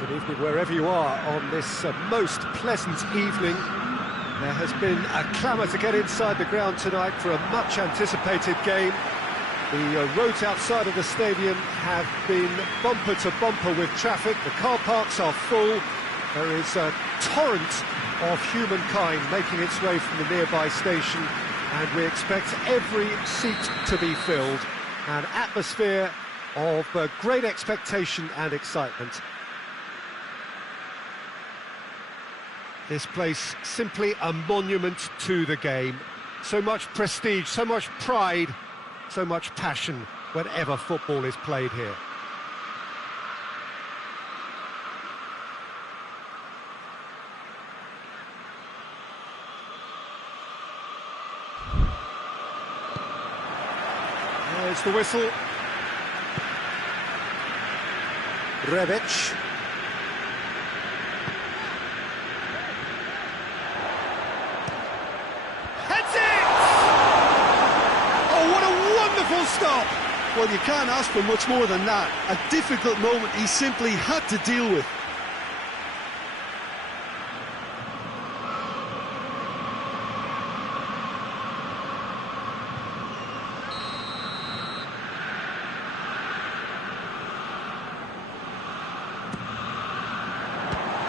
Good evening wherever you are on this most pleasant evening. There has been a clamour to get inside the ground tonight for a much-anticipated game. The roads outside of the stadium have been bumper to bumper with traffic. The car parks are full. There is a torrent of humankind making its way from the nearby station, and we expect every seat to be filled. An atmosphere of great expectation and excitement. This place simply a monument to the game. So much prestige, so much pride, so much passion whenever football is played here. There's the whistle. Rebic. Heads it! Oh, what a wonderful stop! Well, you can't ask for much more than that. A difficult moment he simply had to deal with.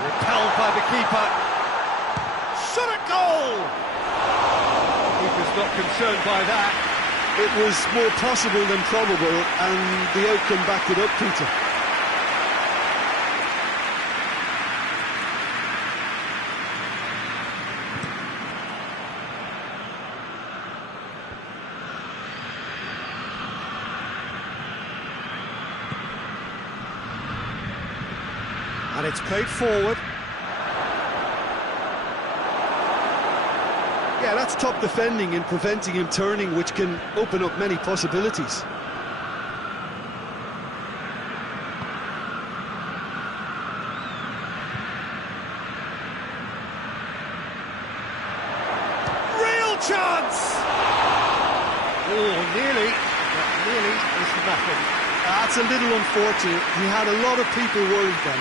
Repelled by the keeper. Shot at goal! Keeper's not concerned by that. It was more possible than probable, and the outcome backed it up, Peter. And it's played forward. Yeah, that's top defending and preventing him turning, which can open up many possibilities. Real chance! Oh, nearly, but nearly is nothing. That's a little unfortunate. He had a lot of people worried then.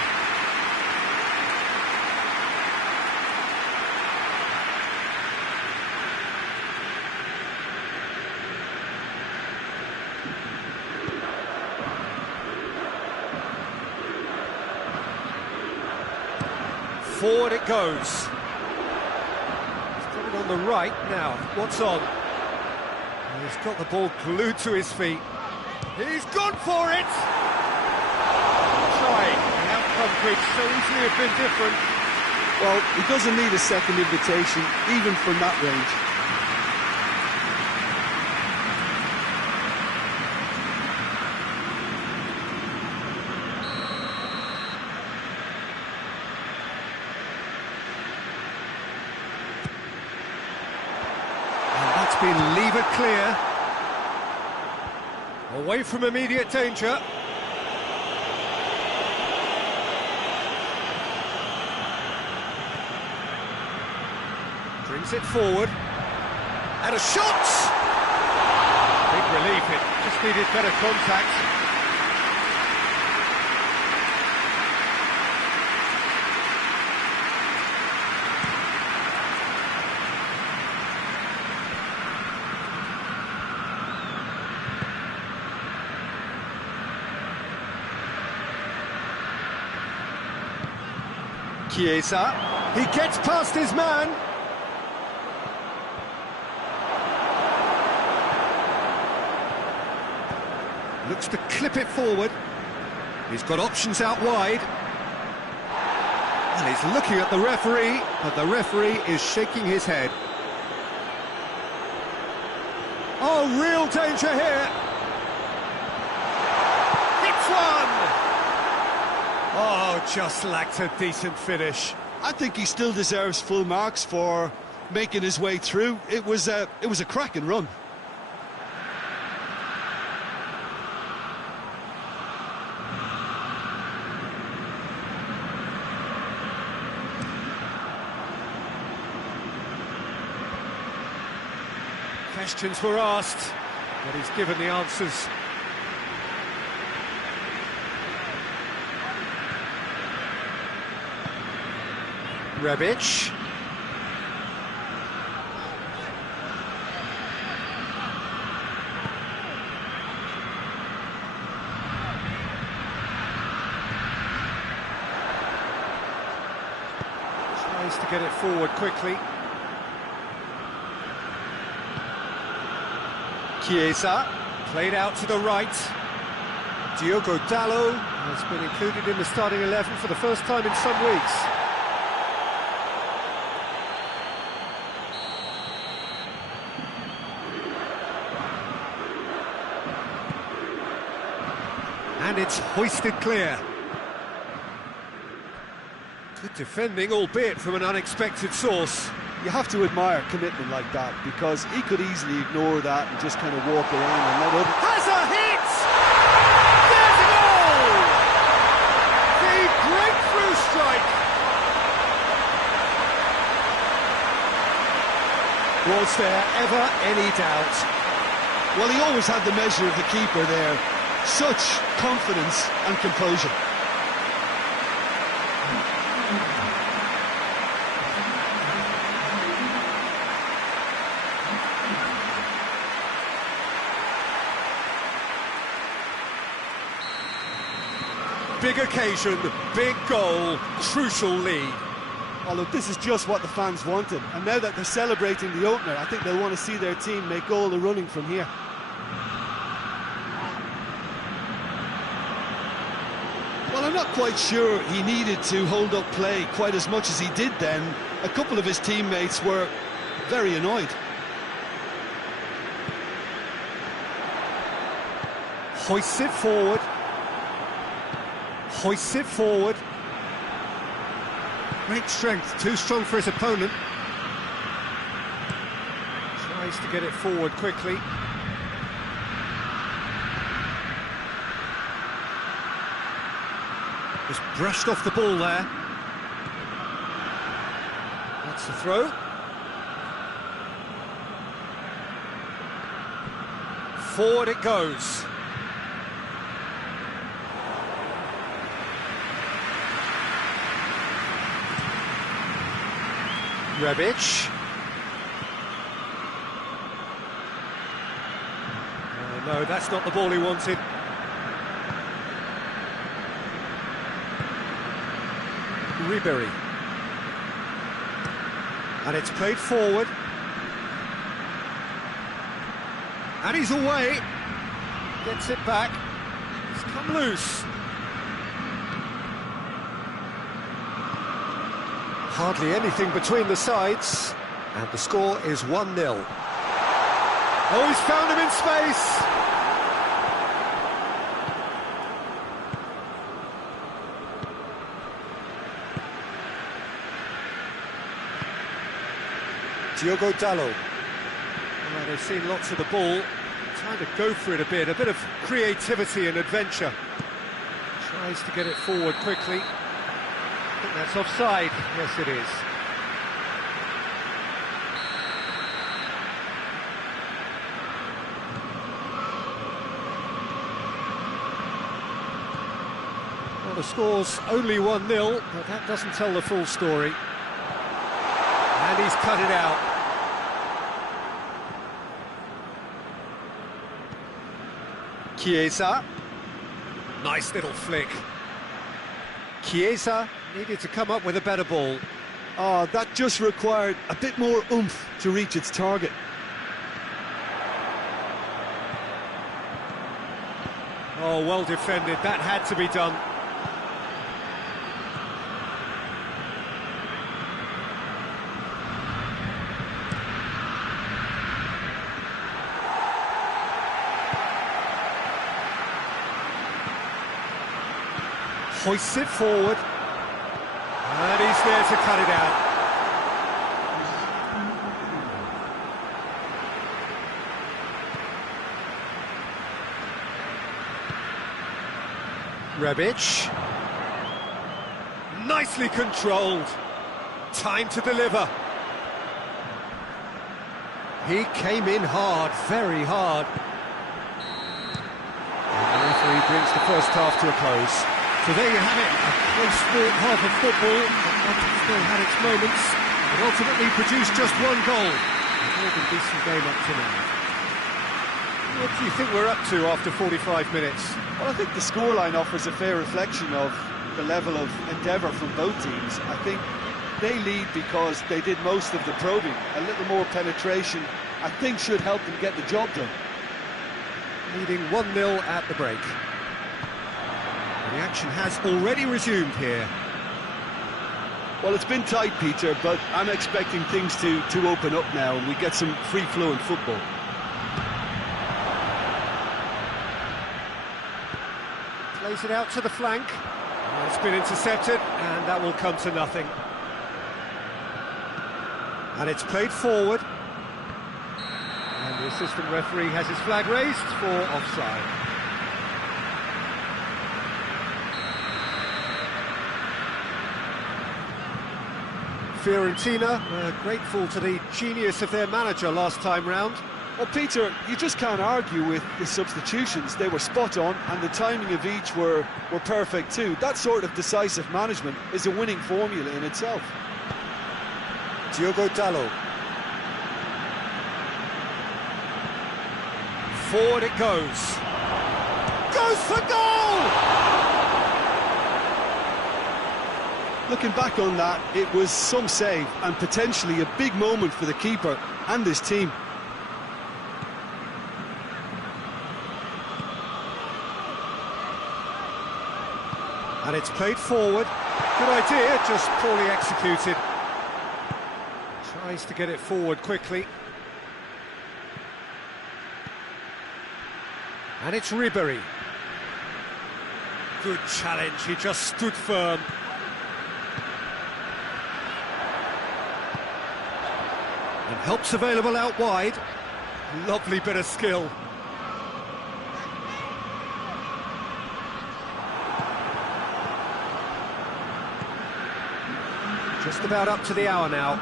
Forward it goes. He's got it on the right now. What's on? He's got the ball glued to his feet. He's gone for it! Trying. The outcome could so easily have been different. Well, he doesn't need a second invitation, even from that range. Been levered clear, away from immediate danger. Brings it forward, and a shot! Big relief, it just needed better contact. Chiesa, he gets past his man. Looks to clip it forward. He's got options out wide. And he's looking at the referee, but the referee is shaking his head. Oh, real danger here. Hits one! Oh, just lacked a decent finish. I think he still deserves full marks for making his way through. It was a cracking run. Questions were asked, but he's given the answers. Rebic. Tries to get it forward quickly. Chiesa, played out to the right. Diogo Dalot has been included in the starting 11 for the first time in some weeks. And it's hoisted clear. Good defending, albeit from an unexpected source. You have to admire commitment like that, because he could easily ignore that and just kind of walk around and let other... Has a hit! There's a goal! The breakthrough strike! Was there ever any doubt? Well, he always had the measure of the keeper there. Such confidence and composure. Big occasion, big goal, crucial lead. Oh, look, this is just what the fans wanted. And now that they're celebrating the opener, I think they'll want to see their team make all the running from here. Well, I'm not quite sure he needed to hold up play quite as much as he did then. A couple of his teammates were very annoyed. Hoists it forward. Hoists it forward. Great strength, too strong for his opponent. Tries to get it forward quickly. Just brushed off the ball there. That's the throw. Forward it goes. Rebic. No, that's not the ball he wanted. Ribery. And it's played forward. And he's away. Gets it back. It's come loose. Hardly anything between the sides, and the score is 1-0. Oh, he's found him in space! Diogo Dalot. Well, they've seen lots of the ball, trying to go for it a bit of creativity and adventure. Tries to get it forward quickly. I think that's offside. Yes, it is. Well, the score's only 1-0, but that doesn't tell the full story. And he's cut it out. Chiesa. Nice little flick. Chiesa needed to come up with a better ball. Oh, that just required a bit more oomph to reach its target. Oh, well defended. That had to be done. Hoists it forward. And he's there to cut it out. Rebic. Nicely controlled. Time to deliver. He came in hard, very hard. And the referee brings the first half to a close. So there you have it, a close-fought half of football. Still had its moments, but ultimately produced just one goal. More than decent game up to now. What do you think we're up to after 45 minutes? Well, I think the scoreline offers a fair reflection of the level of endeavour from both teams. I think they lead because they did most of the probing. A little more penetration, I think, should help them get the job done. Leading 1-0 at the break. The action has already resumed here. Well, it's been tight, Peter, but I'm expecting things to open up now and we get some free-flowing football. Plays it out to the flank. It's been intercepted, and that will come to nothing. And it's played forward. And the assistant referee has his flag raised for offside. Fiorentina were grateful to the genius of their manager last time round. Well, Peter, you just can't argue with the substitutions. They were spot on, and the timing of each were perfect too. That sort of decisive management is a winning formula in itself. Diogo Dalot. Forward it goes. Goes for goal! Looking back on that, it was some save and potentially a big moment for the keeper and his team. And it's played forward. Good idea, just poorly executed. Tries to get it forward quickly. And it's Ribery. Good challenge, he just stood firm. And help's available out wide. Lovely bit of skill. Just about up to the hour now.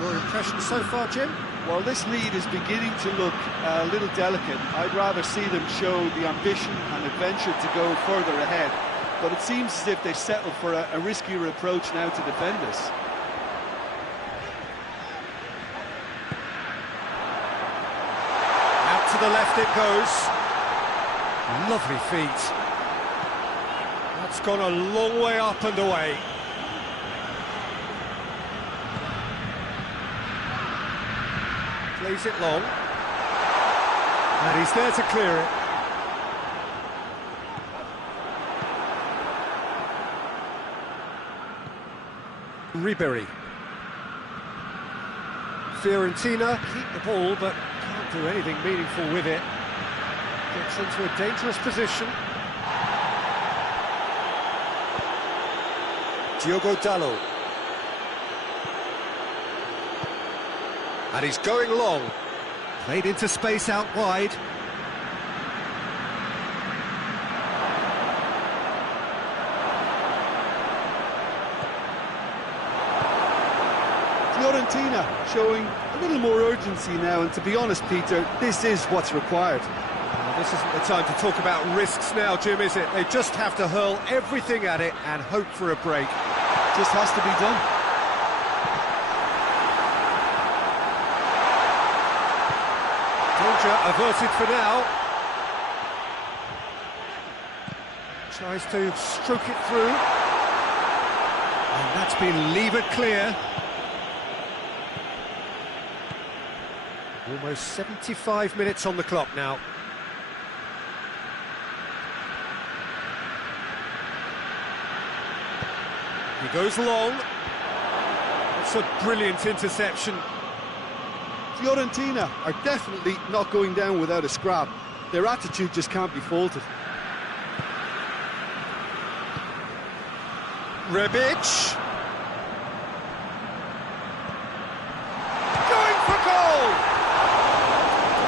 Your impression so far, Jim? Well, this lead is beginning to look a little delicate. I'd rather see them show the ambition and adventure to go further ahead. But it seems as if they settled for a riskier approach now to defend this. Out to the left it goes. Lovely feet. That's gone a long way up and away. Plays it long. And he's there to clear it. Ribery. Fiorentina keep the ball, but can't do anything meaningful with it. Gets into a dangerous position. Diogo Dalot. And he's going long. Played into space out wide. Fiorentina showing a little more urgency now, and to be honest, Peter, this is what's required. Well, this isn't the time to talk about risks now, Jim, is it? They just have to hurl everything at it and hope for a break. Just has to be done. Averted for now. Tries to stroke it through. And that's been levered clear. Almost 75 minutes on the clock now. He goes long. It's a brilliant interception. Fiorentina are definitely not going down without a scrap. Their attitude just can't be faulted. Rebic. Going for goal!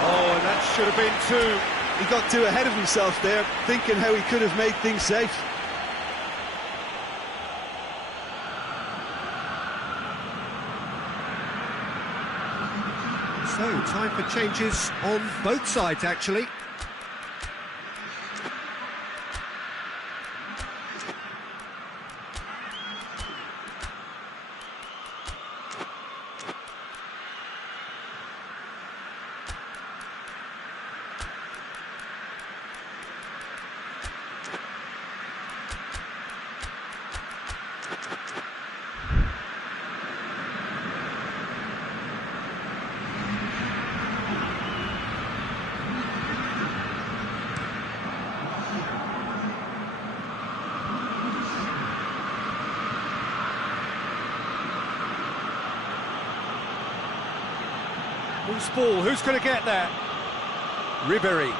Oh, and that should have been two. He got too ahead of himself there, thinking how he could have made things safe. So, time for changes on both sides, actually. Loose ball, who's going to get there? Ribery.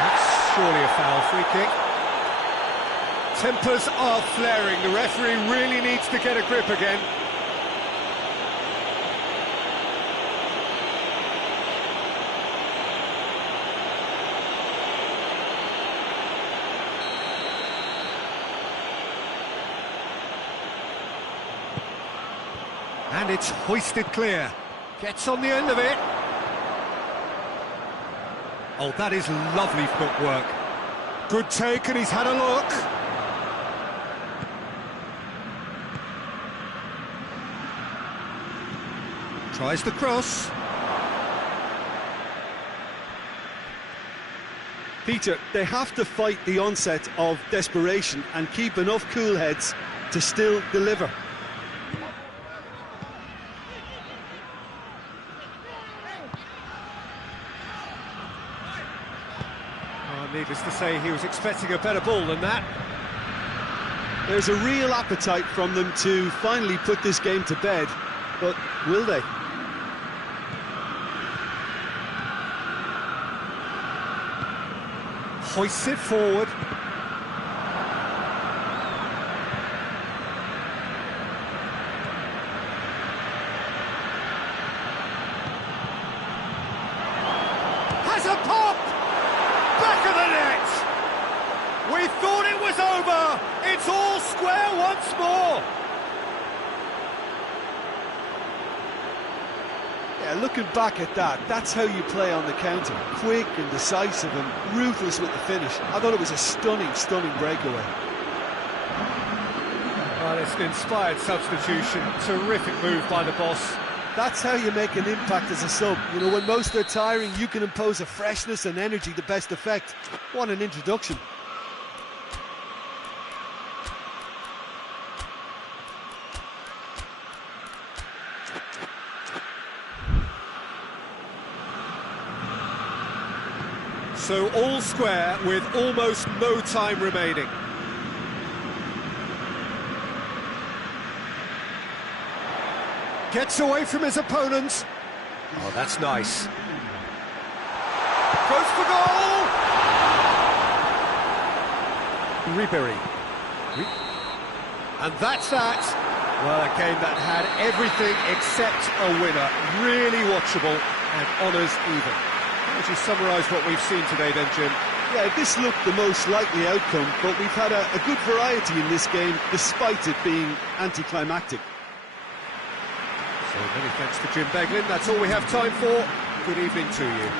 That's surely a foul, free kick. Tempers are flaring, the referee really needs to get a grip again. And it's hoisted clear. Gets on the end of it. Oh, that is lovely footwork. Good take, and he's had a look. Tries the cross. Peter, they have to fight the onset of desperation and keep enough cool heads to still deliver. Needless to say, he was expecting a better ball than that. There's a real appetite from them to finally put this game to bed, but will they? Hoists it forward. Has a pop! Back of the net! We thought it was over! It's all square once more! Yeah, looking back at that, that's how you play on the counter. Quick and decisive and ruthless with the finish. I thought it was a stunning, stunning breakaway. Well, it's an inspired substitution. Terrific move by the boss. That's how you make an impact as a sub. You know, when most are tiring, you can impose a freshness and energy to best effect. What an introduction. So all square with almost no time remaining. Gets away from his opponents. Oh, that's nice. Goes for goal! Ribery. And that's that. Well, a game that had everything except a winner. Really watchable and honours even. How would you summarise what we've seen today then, Jim? Yeah, this looked the most likely outcome, but we've had a good variety in this game, despite it being anticlimactic. So many thanks to Jim Beglin. That's all we have time for. Good evening to you.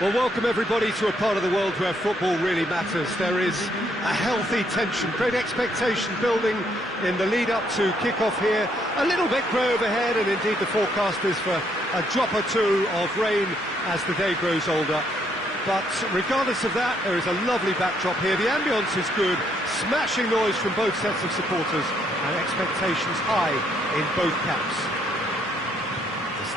Well, welcome everybody to a part of the world where football really matters. There is a healthy tension, great expectation building in the lead-up to kick-off here. A little bit grey overhead, and indeed the forecast is for a drop or two of rain as the day grows older. But regardless of that, there is a lovely backdrop here. The ambience is good, smashing noise from both sets of supporters, and expectations high in both camps.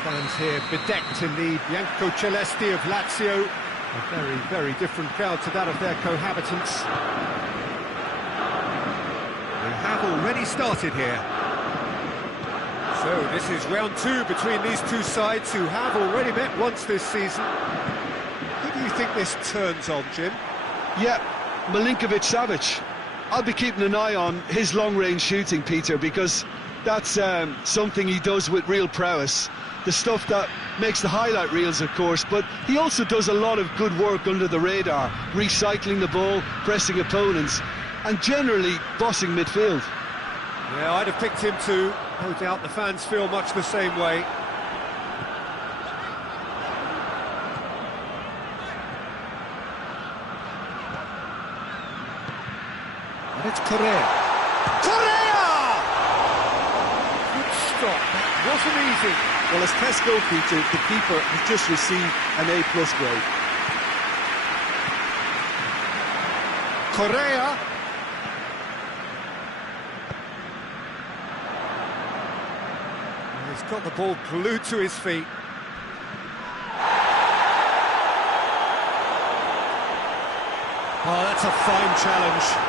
Stands here bedecked in the Bianco Celesti of Lazio, a very, very different crowd to that of their cohabitants. We have already started here. So this is round two between these two sides who have already met once this season. Who do you think this turns on, Jim? Yeah, Milinkovic-Savic. I'll be keeping an eye on his long-range shooting, Peter, because that's something he does with real prowess. The stuff that makes the highlight reels, of course, but he also does a lot of good work under the radar, recycling the ball, pressing opponents, and generally bossing midfield. Yeah, I'd have picked him too. No doubt the fans feel much the same way. And it's Correa. Correa! Good stop. That wasn't easy. Well, as tests go, Peter, the keeper has just received an A+ grade. Correa. He's got the ball glued to his feet. Oh, that's a fine challenge.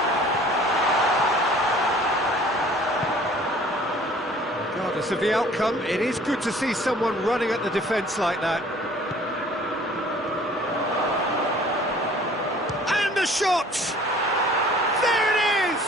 Regardless of the outcome, it is good to see someone running at the defence like that. And the shot! There it is!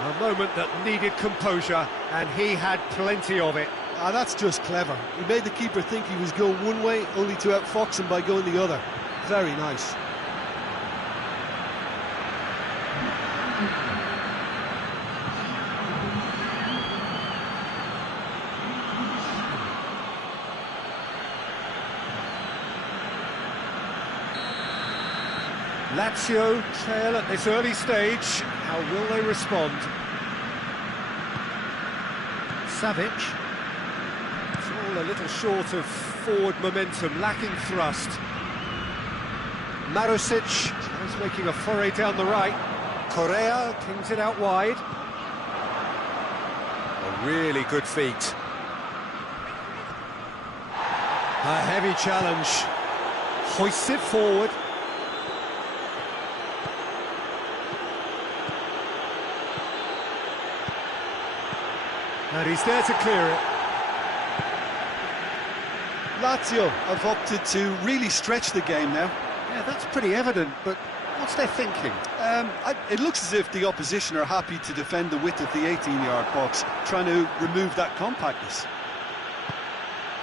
A moment that needed composure, and he had plenty of it. Ah, that's just clever. He made the keeper think he was going one way, only to outfox him by going the other. Very nice. Lazio trail at this early stage. How will they respond? Savic. It's all a little short of forward momentum, lacking thrust. Marusic is making a foray down the right. Correa pings it out wide. A really good feat. A heavy challenge. Hoists it forward. And he's there to clear it. Lazio have opted to really stretch the game now. Yeah, that's pretty evident, but what's their thinking? It looks as if the opposition are happy to defend the width of the 18-yard box, trying to remove that compactness.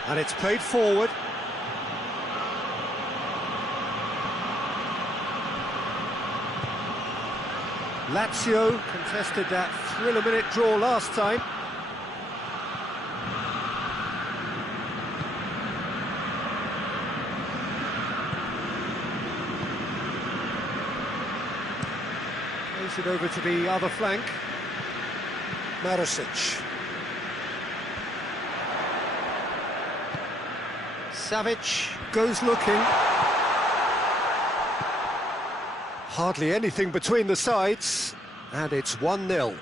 And it's played forward. Lazio contested that thriller-minute draw last time. Plays it over to the other flank. Marusic. Savic goes looking. Hardly anything between the sides, and it's 1-0.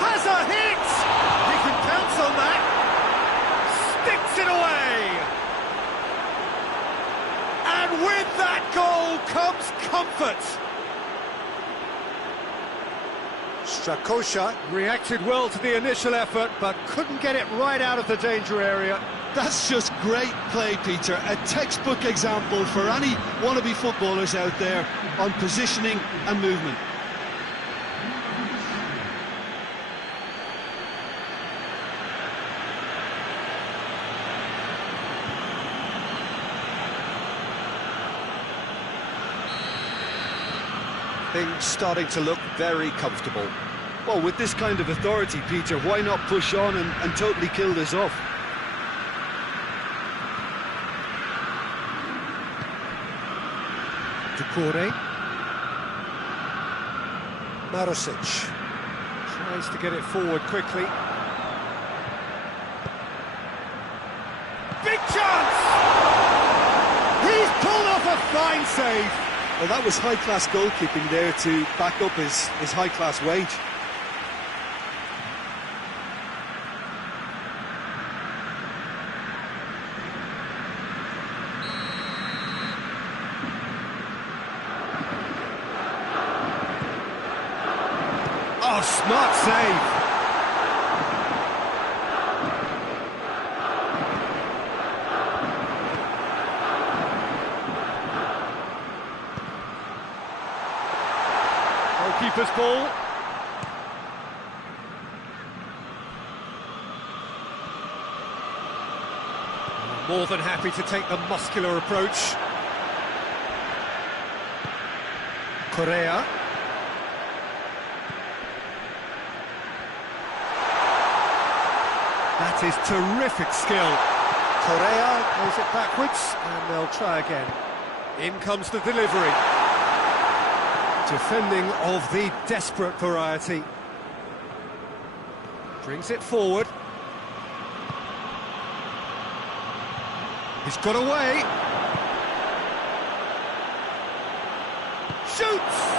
Has a hit! He can pounce on that. Sticks it away! And with that goal comes comfort. Strakosha reacted well to the initial effort, but couldn't get it right out of the danger area. That's just great play, Peter. A textbook example for any wannabe footballers out there on positioning and movement. Things starting to look very comfortable. Well, with this kind of authority, Peter, why not push on and totally kill this off? Ducouré. Marusic tries to get it forward quickly. Big chance! He's pulled off a fine save. Well, that was high-class goalkeeping there to back up his high-class wage. Oh, smart save. Goalkeeper's ball. More than happy to take the muscular approach. Correa. That is terrific skill. Correa plays it backwards, and they'll try again. In comes the delivery. Defending of the desperate variety. Brings it forward. He's got away. Shoots!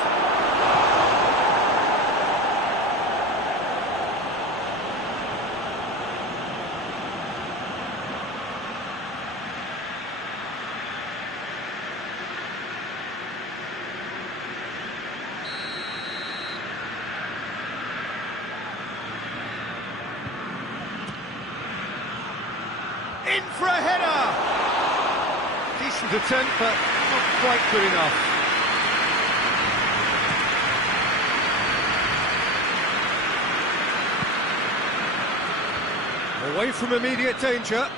In for a header! Decent attempt, but not quite good enough. Away from immediate danger.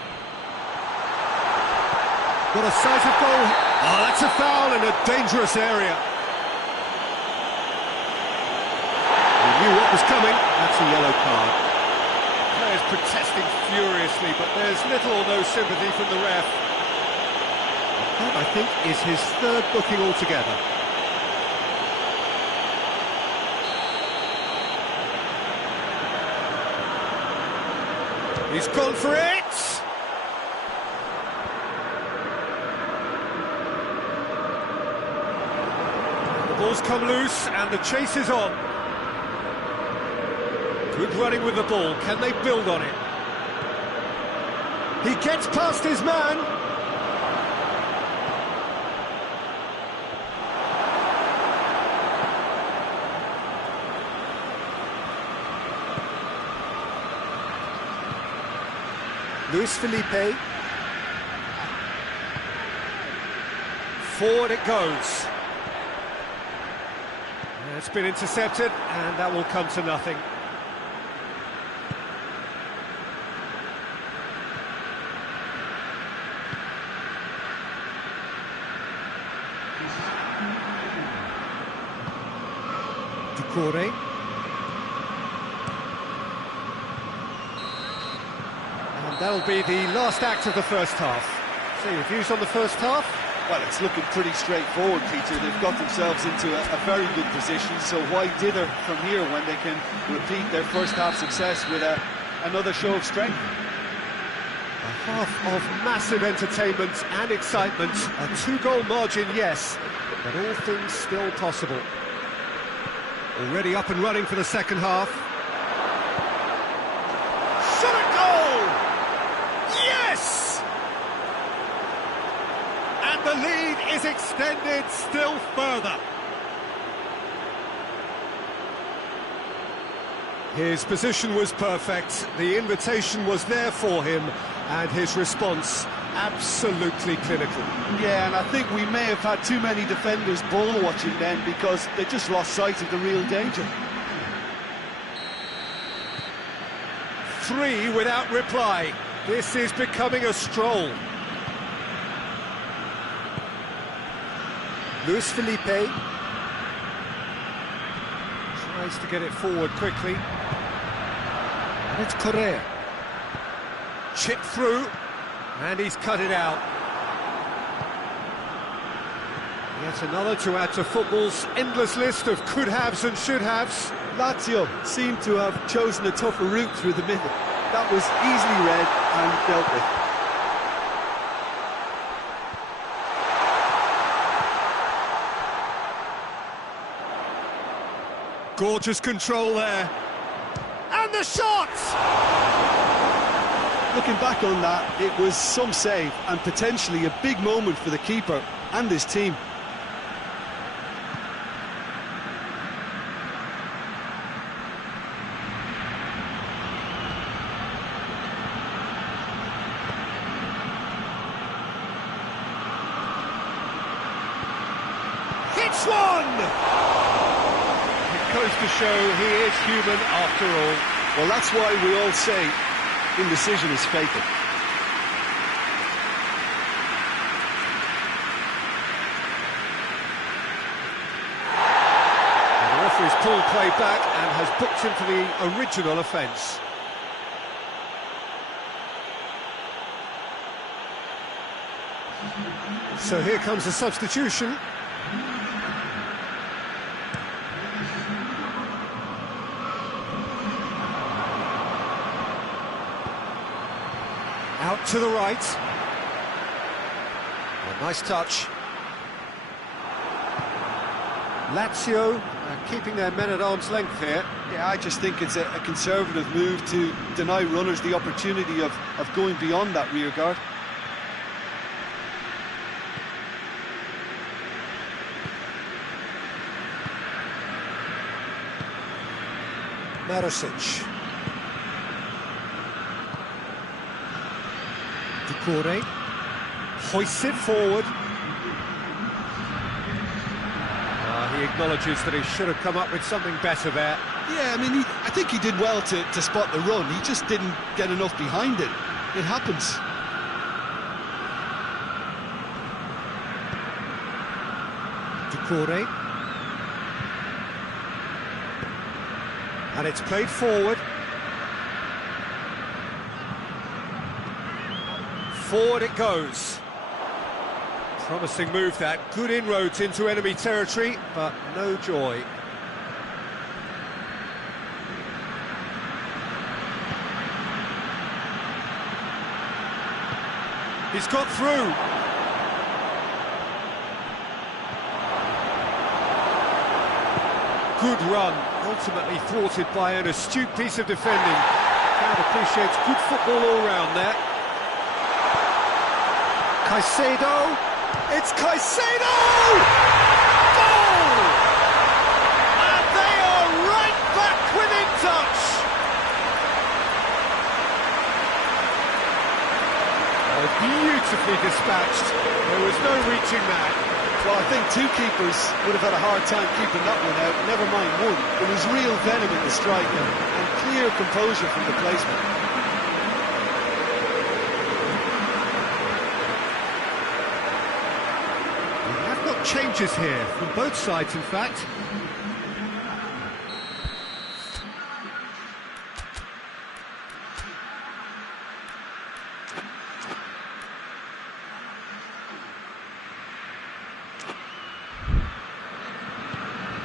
Got a sight of goal. Oh, that's a foul in a dangerous area. He knew what was coming. That's a yellow card. Players protesting furiously, but there's little or no sympathy from the ref. That, I think, is his third booking altogether. He's gone for it! The ball's come loose and the chase is on. Good running with the ball. Can they build on it? He gets past his man. Luis Felipe. Forward it goes. It's been intercepted, and that will come to nothing. Ducouré. And that'll be the last act of the first half. So your views on the first half? Well, it's looking pretty straightforward, Peter. They've got themselves into a very good position, so why dither from here when they can repeat their first half success with another show of strength? A half of massive entertainment and excitement. A two-goal margin, yes, but all things still possible. Already up and running for the second half. Shot at goal! Yes! And the lead is extended still further. His position was perfect, the invitation was there for him, and his response absolutely clinical. Yeah, and I think we may have had too many defenders ball-watching then because they just lost sight of the real danger. 3 without reply. This is becoming a stroll. Luis Felipe. Tries to get it forward quickly. And it's Correa. Chip through, and he's cut it out. Yet another to add to football's endless list of could-haves and should-haves. Lazio seemed to have chosen a tougher route through the middle. That was easily read and dealt with. Gorgeous control there. And the shot! Looking back on that, it was some save and potentially a big moment for the keeper and his team. Hits one! It goes to show he is human after all. Well, that's why we all say indecision is fatal. And the referee's pulled play back and has booked him for the original offence. So here comes the substitution. Out to the right. A nice touch. Lazio keeping their men at arm's length here. Yeah, I just think it's a conservative move to deny runners the opportunity of going beyond that rear guard. Marosic. Decore hoists it forward. He acknowledges that he should have come up with something better there. Yeah, I mean, I think he did well to spot the run. He just didn't get enough behind it. It happens. Decore. And it's played forward. Forward it goes. Promising move that. Good inroads into enemy territory, but no joy. He's got through. Good run, ultimately thwarted by an astute piece of defending. Crowd appreciates good football all round there. Caicedo, it's Caicedo! Goal! And they are right back within touch! Oh, beautifully dispatched, there was no reaching that. Well, I think two keepers would have had a hard time keeping that one out, never mind one. There was real venom in the strike and clear composure from the placement. We have got changes here, from both sides in fact.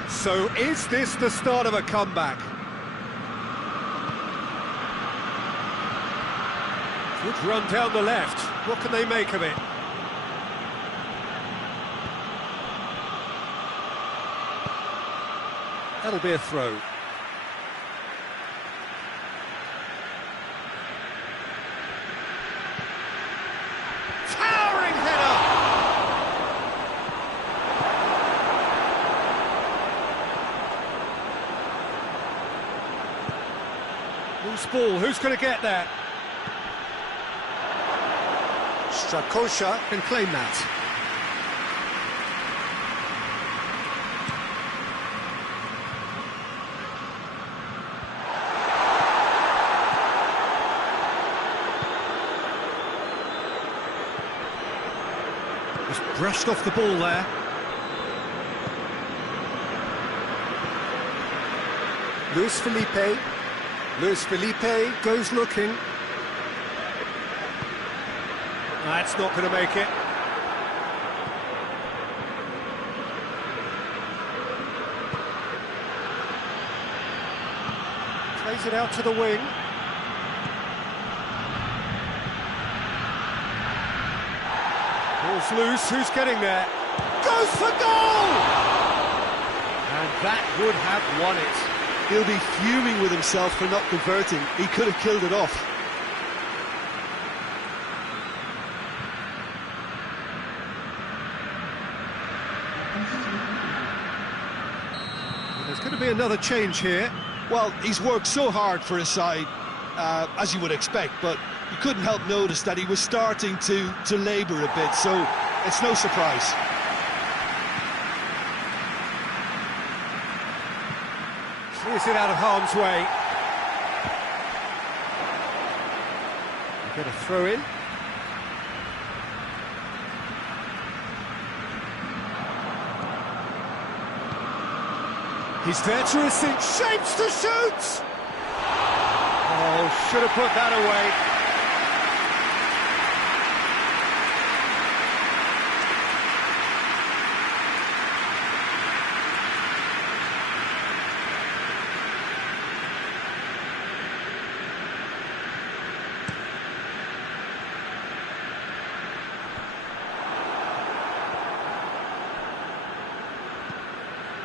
So is this the start of a comeback? Good run down the left. What can they make of it? That'll be a throw. Towering header! Loose ball, who's going to get that? Strakosha can claim that. Just brushed off the ball there. Luis Felipe. Luis Felipe goes looking. That's not going to make it. Plays it out to the wing. Ball's loose, who's getting there? Goes for goal! And that would have won it. He'll be fuming with himself for not converting. He could have killed it off. There's going to be another change here. Well, he's worked so hard for his side, as you would expect, but you couldn't help notice that he was starting to labour a bit, so it's no surprise. Clears it out of harm's way. Get a throw in. He's there to receive, shapes to shoot! Oh, should have put that away.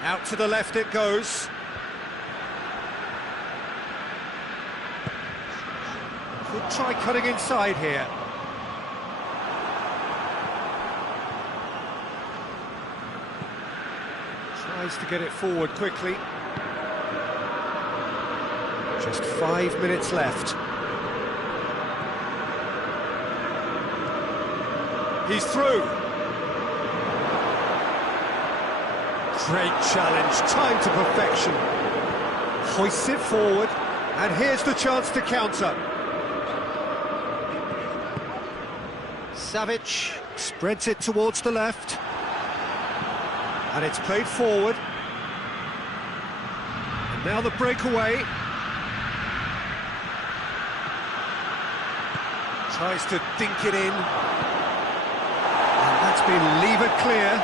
Out to the left it goes. Could try cutting inside here. Tries to get it forward quickly. Just 5 minutes left. He's through. Great challenge, time to perfection. Hoists it forward, and here's the chance to counter. Savic spreads it towards the left. And it's played forward. And now the breakaway. Tries to dink it in. And that's been levered clear.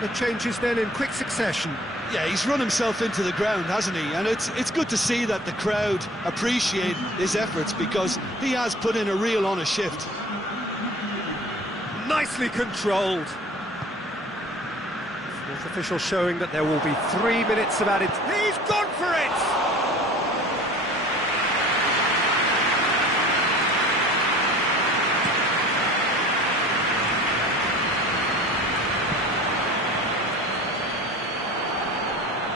The changes then in quick succession. Yeah, he's run himself into the ground, hasn't he? And it's good to see that the crowd appreciate his efforts, because he has put in a real honest shift. Nicely controlled. Fourth official showing that there will be 3 minutes of added. He's gone for it!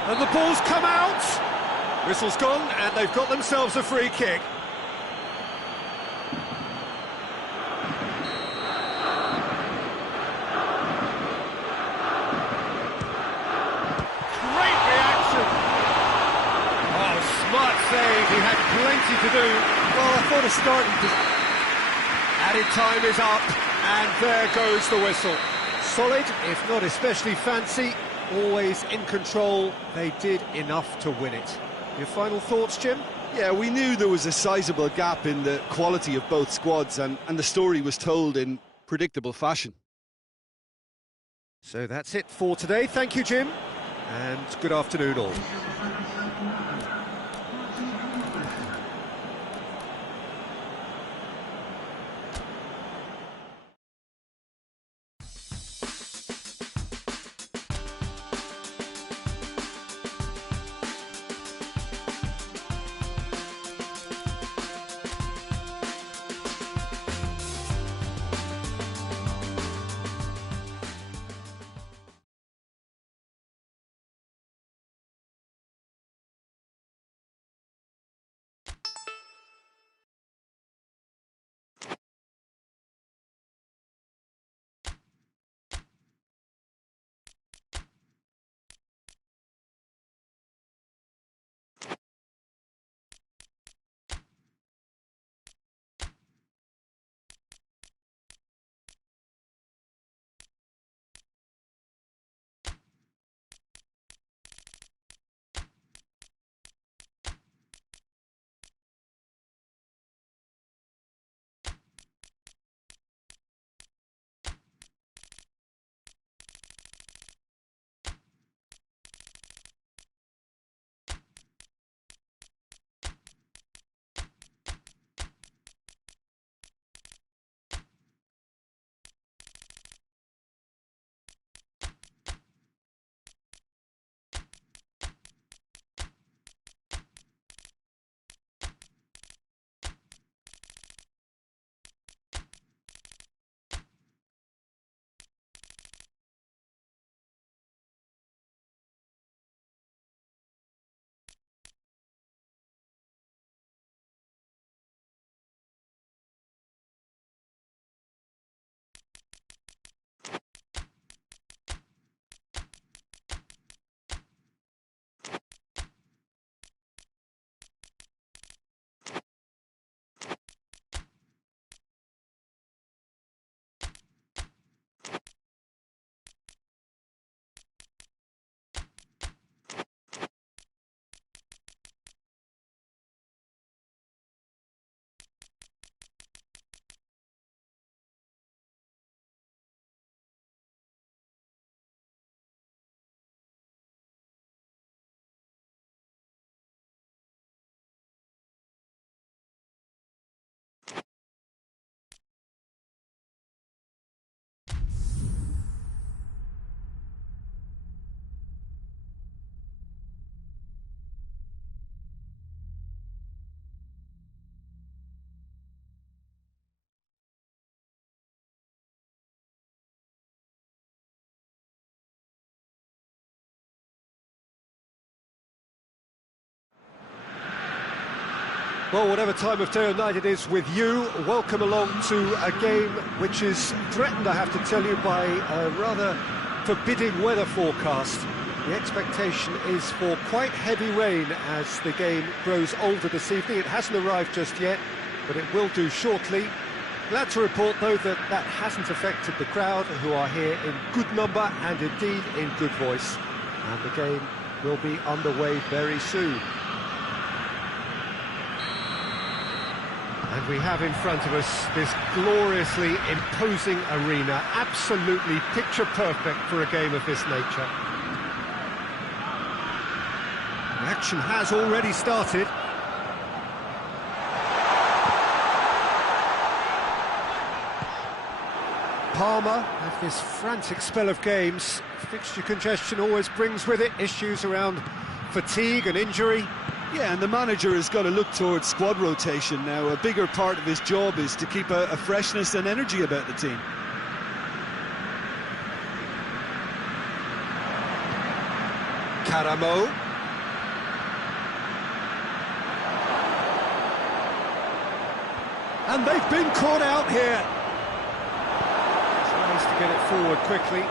And the ball's come out. Whistle's gone, and they've got themselves a free kick. Great reaction. Oh, smart save. He had plenty to do. Well, I thought a starting... Added time is up, and there goes the whistle. Solid, if not especially fancy. Always in control, they did enough to win it. Your final thoughts, Jim? Yeah, we knew there was a sizable gap in the quality of both squads, and the story was told in predictable fashion. So that's it for today. Thank you, Jim, and good afternoon all. Well, whatever time of day or night it is with you, welcome along to a game which is threatened, I have to tell you, by a rather forbidding weather forecast. The expectation is for quite heavy rain as the game grows older this evening. It hasn't arrived just yet, but it will do shortly. Glad to report, though, that that hasn't affected the crowd, who are here in good number and indeed in good voice. And the game will be underway very soon. And we have in front of us this gloriously imposing arena, absolutely picture perfect for a game of this nature. The action has already started. Palmer, after this frantic spell of games, fixture congestion always brings with it issues around fatigue and injury. Yeah, and the manager has got to look towards squad rotation now. A bigger part of his job is to keep a freshness and energy about the team. Karamo. And they've been caught out here. Tries to get it forward quickly.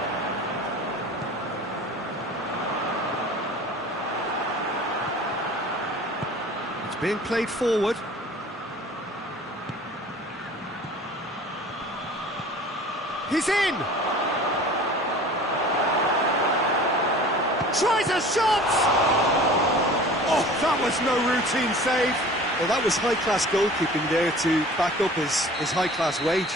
Being played forward. He's in! Tries a shot! Oh, that was no routine save. Well, that was high-class goalkeeping there to back up his high-class wage.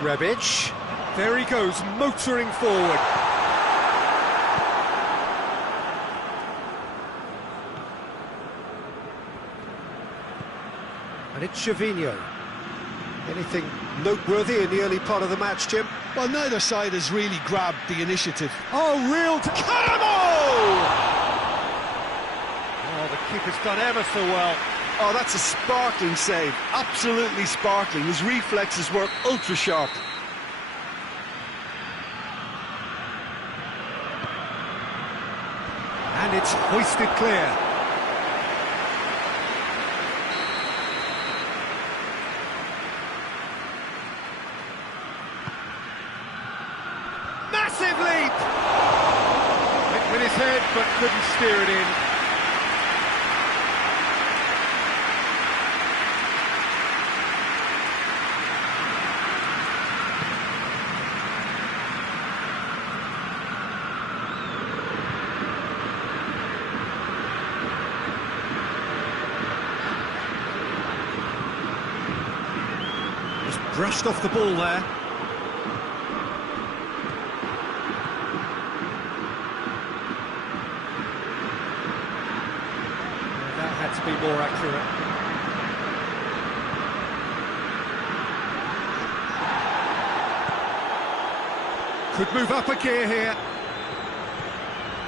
Rebic, there he goes, motoring forward. And it's Gervinho. Anything noteworthy in the early part of the match, Jim? Well, neither side has really grabbed the initiative. Oh, real Karamo! Oh, the keeper's done ever so well. Oh, that's a sparkling save, absolutely sparkling. His reflexes were ultra sharp. And it's hoisted clear. Massive leap! Went with his head, but couldn't steer it in. Brushed off the ball there. That had to be more accurate. Could move up a gear here.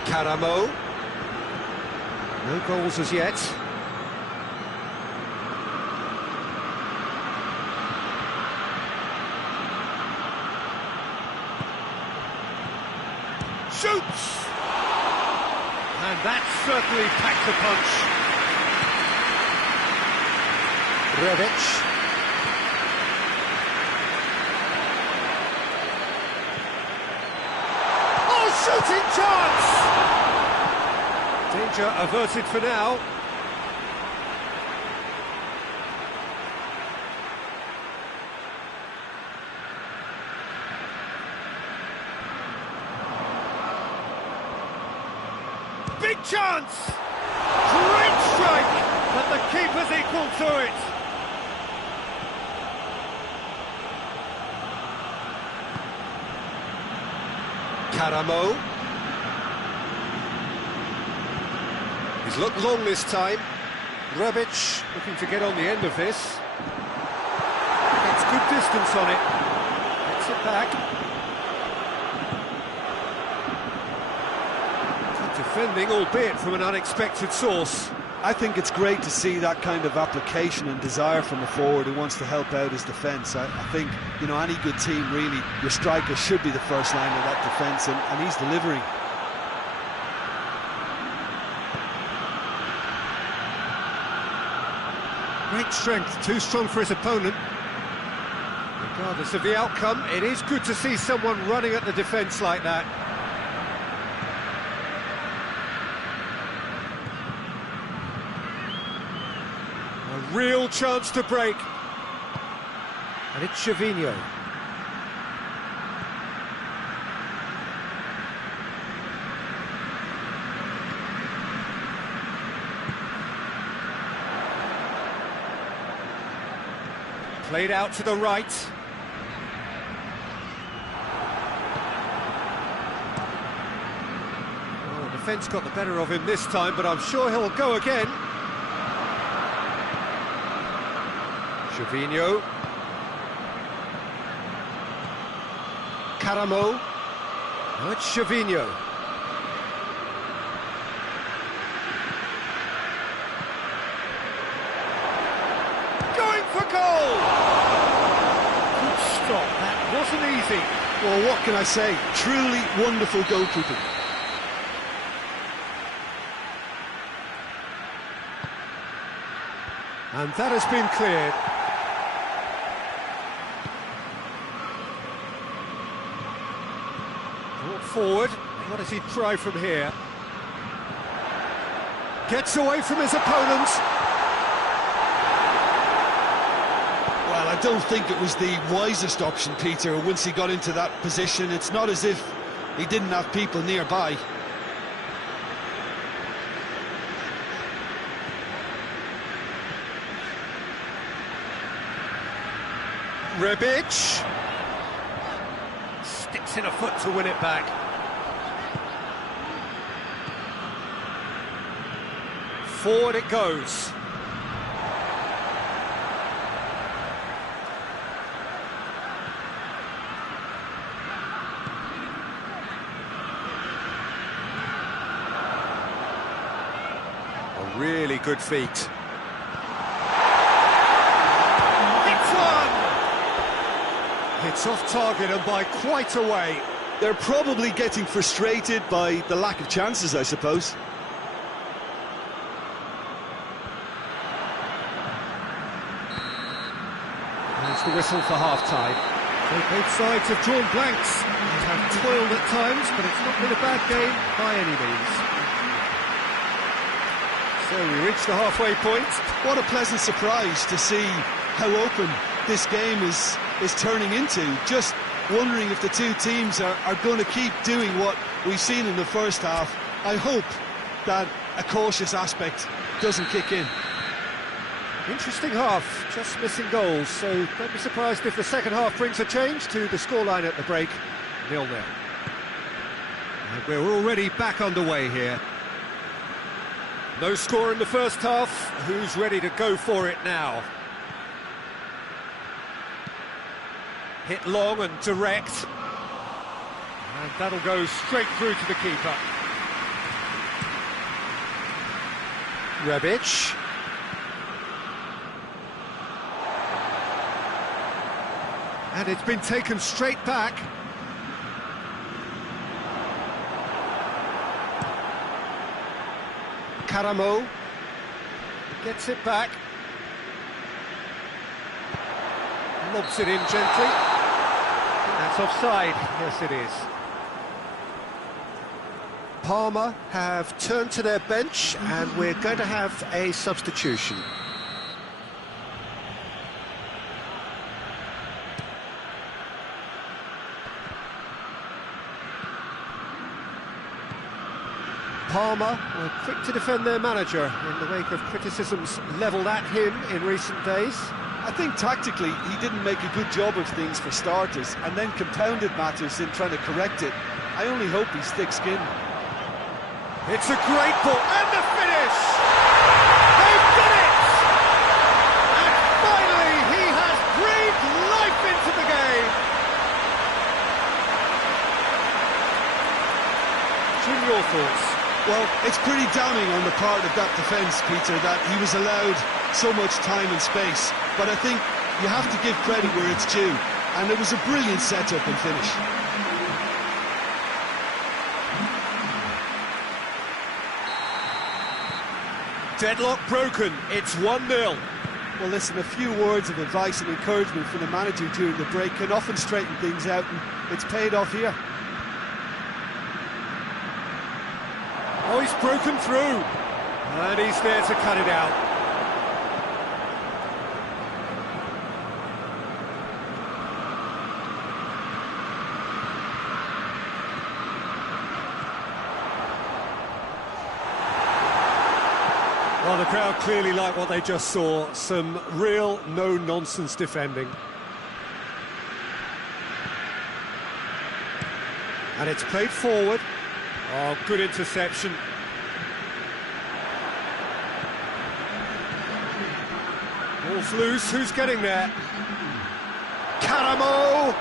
Karamo. No goals as yet. Shoots! And that certainly packed a punch. Rebic. Oh, shooting chance! Danger averted for now. Big chance! Great strike! But the keeper's equal to it! Karamo. He's looked long this time. Rebic looking to get on the end of this. Gets good distance on it. Gets it back. Defending, albeit from an unexpected source. I think it's great to see that kind of application and desire from a forward who wants to help out his defence. I think, you know, any good team, really, your striker should be the first line of that defence, and he's delivering. Great strength, too strong for his opponent. Regardless of the outcome, it is good to see someone running at the defence like that. A real chance to break. And it's Gervinho. Played out to the right. Oh, the defence got the better of him this time, but I'm sure he'll go again. Gervinho. Caramo. Oh, it's Gervinho. Going for goal! Good stop, that wasn't easy. Well, what can I say? Truly wonderful goalkeeping. And that has been cleared. Brought forward. What does he try from here? Gets away from his opponent. Well, I don't think it was the wisest option, Peter, once he got into that position. It's not as if he didn't have people nearby. Rebic sticks in a foot to win it back. Forward it goes. A really good feat. It's off target and by quite a way. They're probably getting frustrated by the lack of chances, I suppose. There's the whistle for half-time. So both sides have drawn blanks and have toiled at times, but it's not been a bad game by any means. So we reach the halfway point. What a pleasant surprise to see how open this game is turning into. Just wondering if the two teams are going to keep doing what we've seen in the first half. I hope that a cautious aspect doesn't kick in. Interesting half, just missing goals, so don't be surprised if the second half brings a change to the scoreline at the break, 0-0. And we're already back underway here. No score in the first half, who's ready to go for it now? Hit long and direct, and that'll go straight through to the keeper. Rebic. And it's been taken straight back. Caramo gets it back. Lobs it in gently. That's offside. Yes, it is. Parma have turned to their bench, and we're going to have a substitution. Parma were quick to defend their manager in the wake of criticisms levelled at him in recent days. I think tactically he didn't make a good job of things for starters, and then compounded matters in trying to correct it. I only hope he's thick-skinned. It's a great ball, and the finish! They've done it! And finally he has breathed life into the game! Jim, your thoughts? Well, it's pretty damning on the part of that defence, Peter, that he was allowed so much time and space. But I think you have to give credit where it's due, and it was a brilliant setup and finish. Deadlock broken, it's 1-0. Well, listen, a few words of advice and encouragement from the manager during the break can often straighten things out, and it's paid off here. Oh, he's broken through, and he's there to cut it out. Well, the crowd clearly like what they just saw. Some real no-nonsense defending. And it's played forward. Oh, good interception. Ball's loose, who's getting there? Karamo!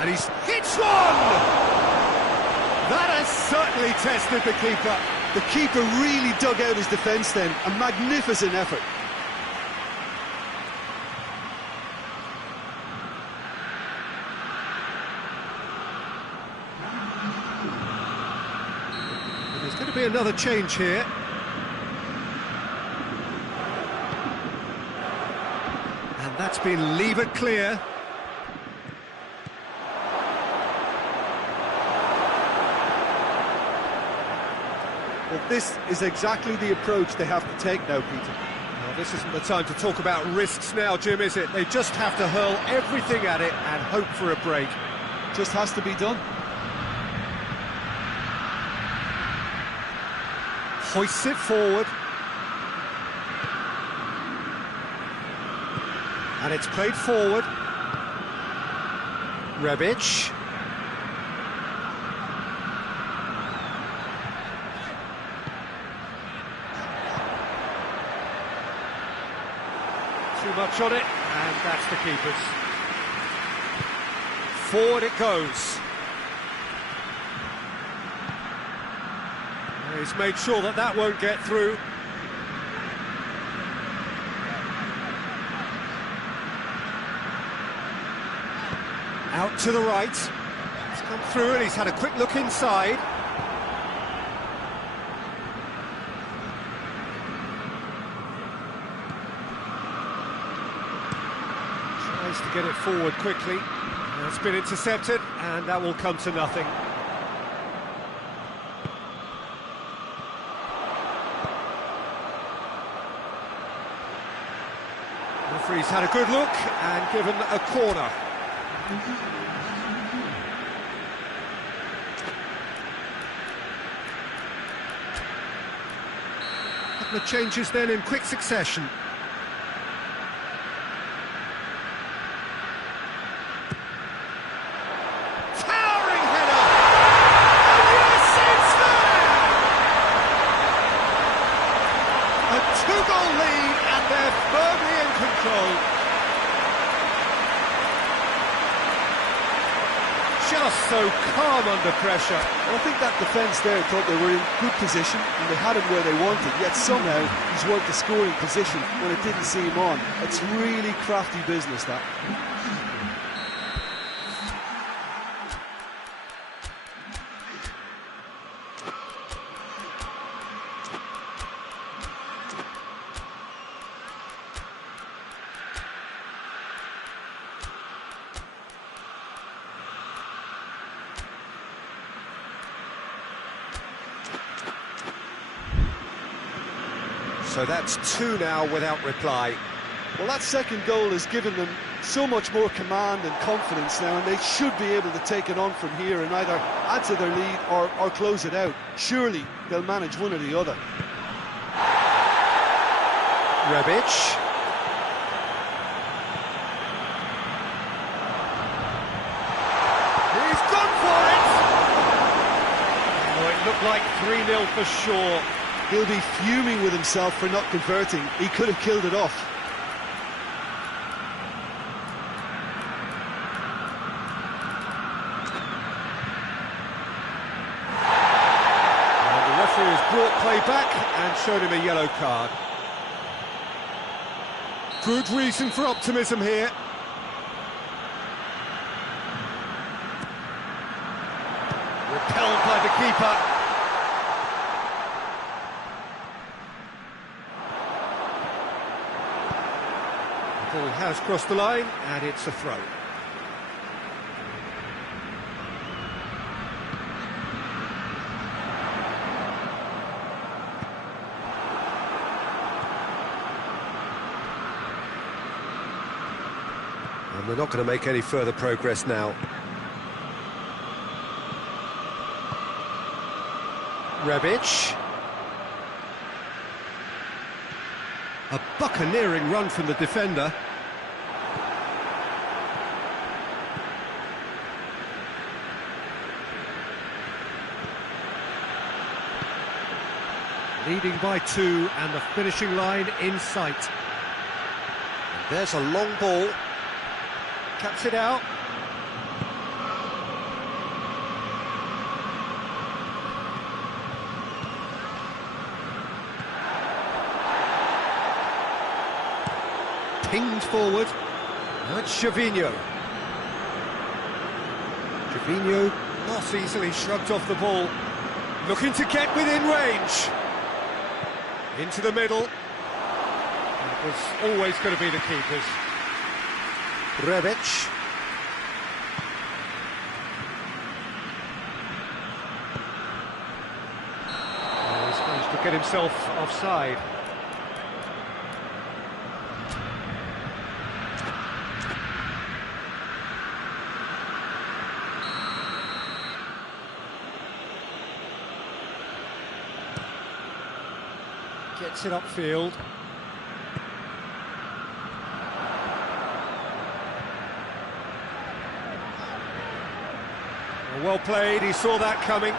And he's hits one! That has certainly tested the keeper. The keeper really dug out his defence then, a magnificent effort. There's going to be another change here. And that's been levered clear. Well, this is exactly the approach they have to take now, Peter. Well, this isn't the time to talk about risks now, Jim, is it? They just have to hurl everything at it and hope for a break. Just has to be done. Hoists it forward. And it's played forward. Rebic. Too much on it, and that's the keeper's. Forward it goes. He's made sure that that won't get through. Out to the right. He's come through and he's had a quick look inside. Tries to get it forward quickly. It's been intercepted, and that will come to nothing. The referee's had a good look and given a corner. A couple of changes then in quick succession. Towering header! And yes, it's there! A two-goal lead, and they're firmly in control. Just so calm under pressure. Well, I think that defence there thought they were in good position and they had him where they wanted, yet somehow he's worked the scoring position when it didn't see him on. It's really crafty business, that. So that's two now without reply. Well, that second goal has given them so much more command and confidence now, and they should be able to take it on from here and either add to their lead or close it out. Surely they'll manage one or the other. Rebic. He's gone for it! Oh, it looked like 3-0 for sure. He'll be fuming with himself for not converting. He could have killed it off. And the referee has brought play back and showed him a yellow card. Good reason for optimism here. Repelled by the keeper. The ball has crossed the line, and it's a throw. And they're not going to make any further progress now. Rebic. A buccaneering run from the defender. Leading by 2 and the finishing line in sight. And there's a long ball. Cuts it out. Pinged forward. Now it's Gervinho. Gervinho not easily shrugged off the ball. Looking to get within range. Into the middle. It was always going to be the keepers. Rebic. Oh, he's managed to get himself offside. Gets it upfield. Well played, he saw that coming.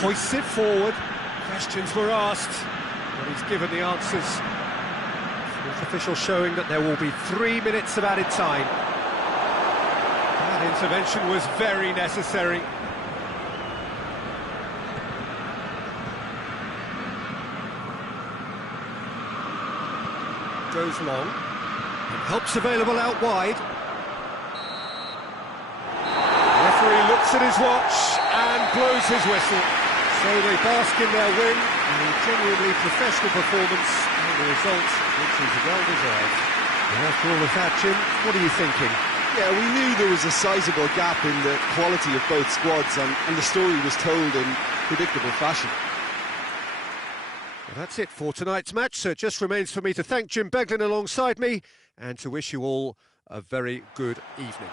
Hoists it forward. Questions were asked, but he's given the answers. Fourth official showing that there will be 3 minutes of added time. That intervention was very necessary. Goes long, and help's available out wide. The referee looks at his watch and blows his whistle. So they bask in their win, and a genuinely professional performance, and the result, which is well deserved. And after all of that, Jim, what are you thinking? Yeah, we knew there was a sizable gap in the quality of both squads, and the story was told in predictable fashion. Well, that's it for tonight's match, so it just remains for me to thank Jim Beglin alongside me and to wish you all a very good evening.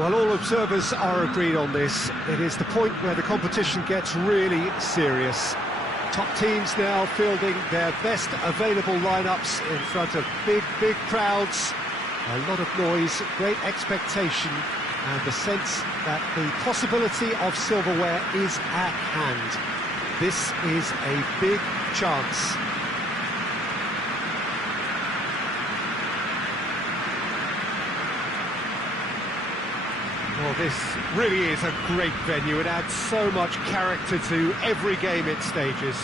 Well, all observers are agreed on this. It is the point where the competition gets really serious. Top teams now fielding their best available lineups in front of big crowds. A lot of noise, great expectation, and the sense that the possibility of silverware is at hand. This is a big chance. Well, this really is a great venue. It adds so much character to every game it stages.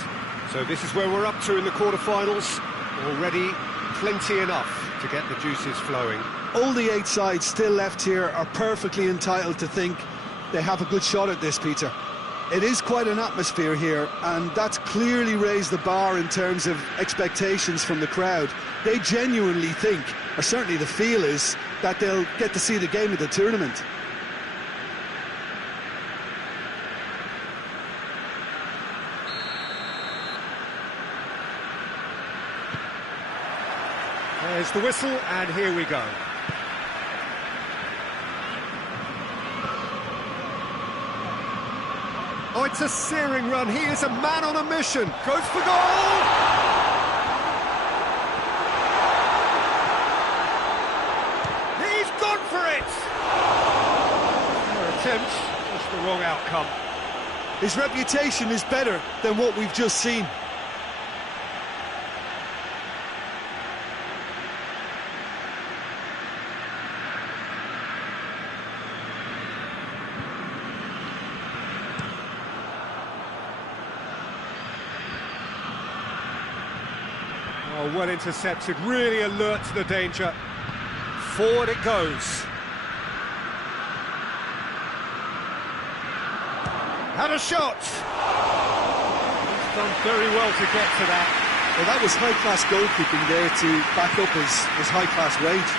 So this is where we're up to in the quarter-finals. Already plenty enough to get the juices flowing. All the 8 sides still left here are perfectly entitled to think they have a good shot at this, Peter. It is quite an atmosphere here, and that's clearly raised the bar in terms of expectations from the crowd. They genuinely think, or certainly the feel is, that they'll get to see the game of the tournament. There's the whistle, and here we go. Oh, it's a searing run. He is a man on a mission. Goes for goal! He's gone for it! Their attempt, just the wrong outcome. His reputation is better than what we've just seen. Oh, well intercepted, really alert to the danger. Forward it goes. Had a shot! He's done very well to get to that. Well, that was high-class goalkeeping there to back up his high-class wage.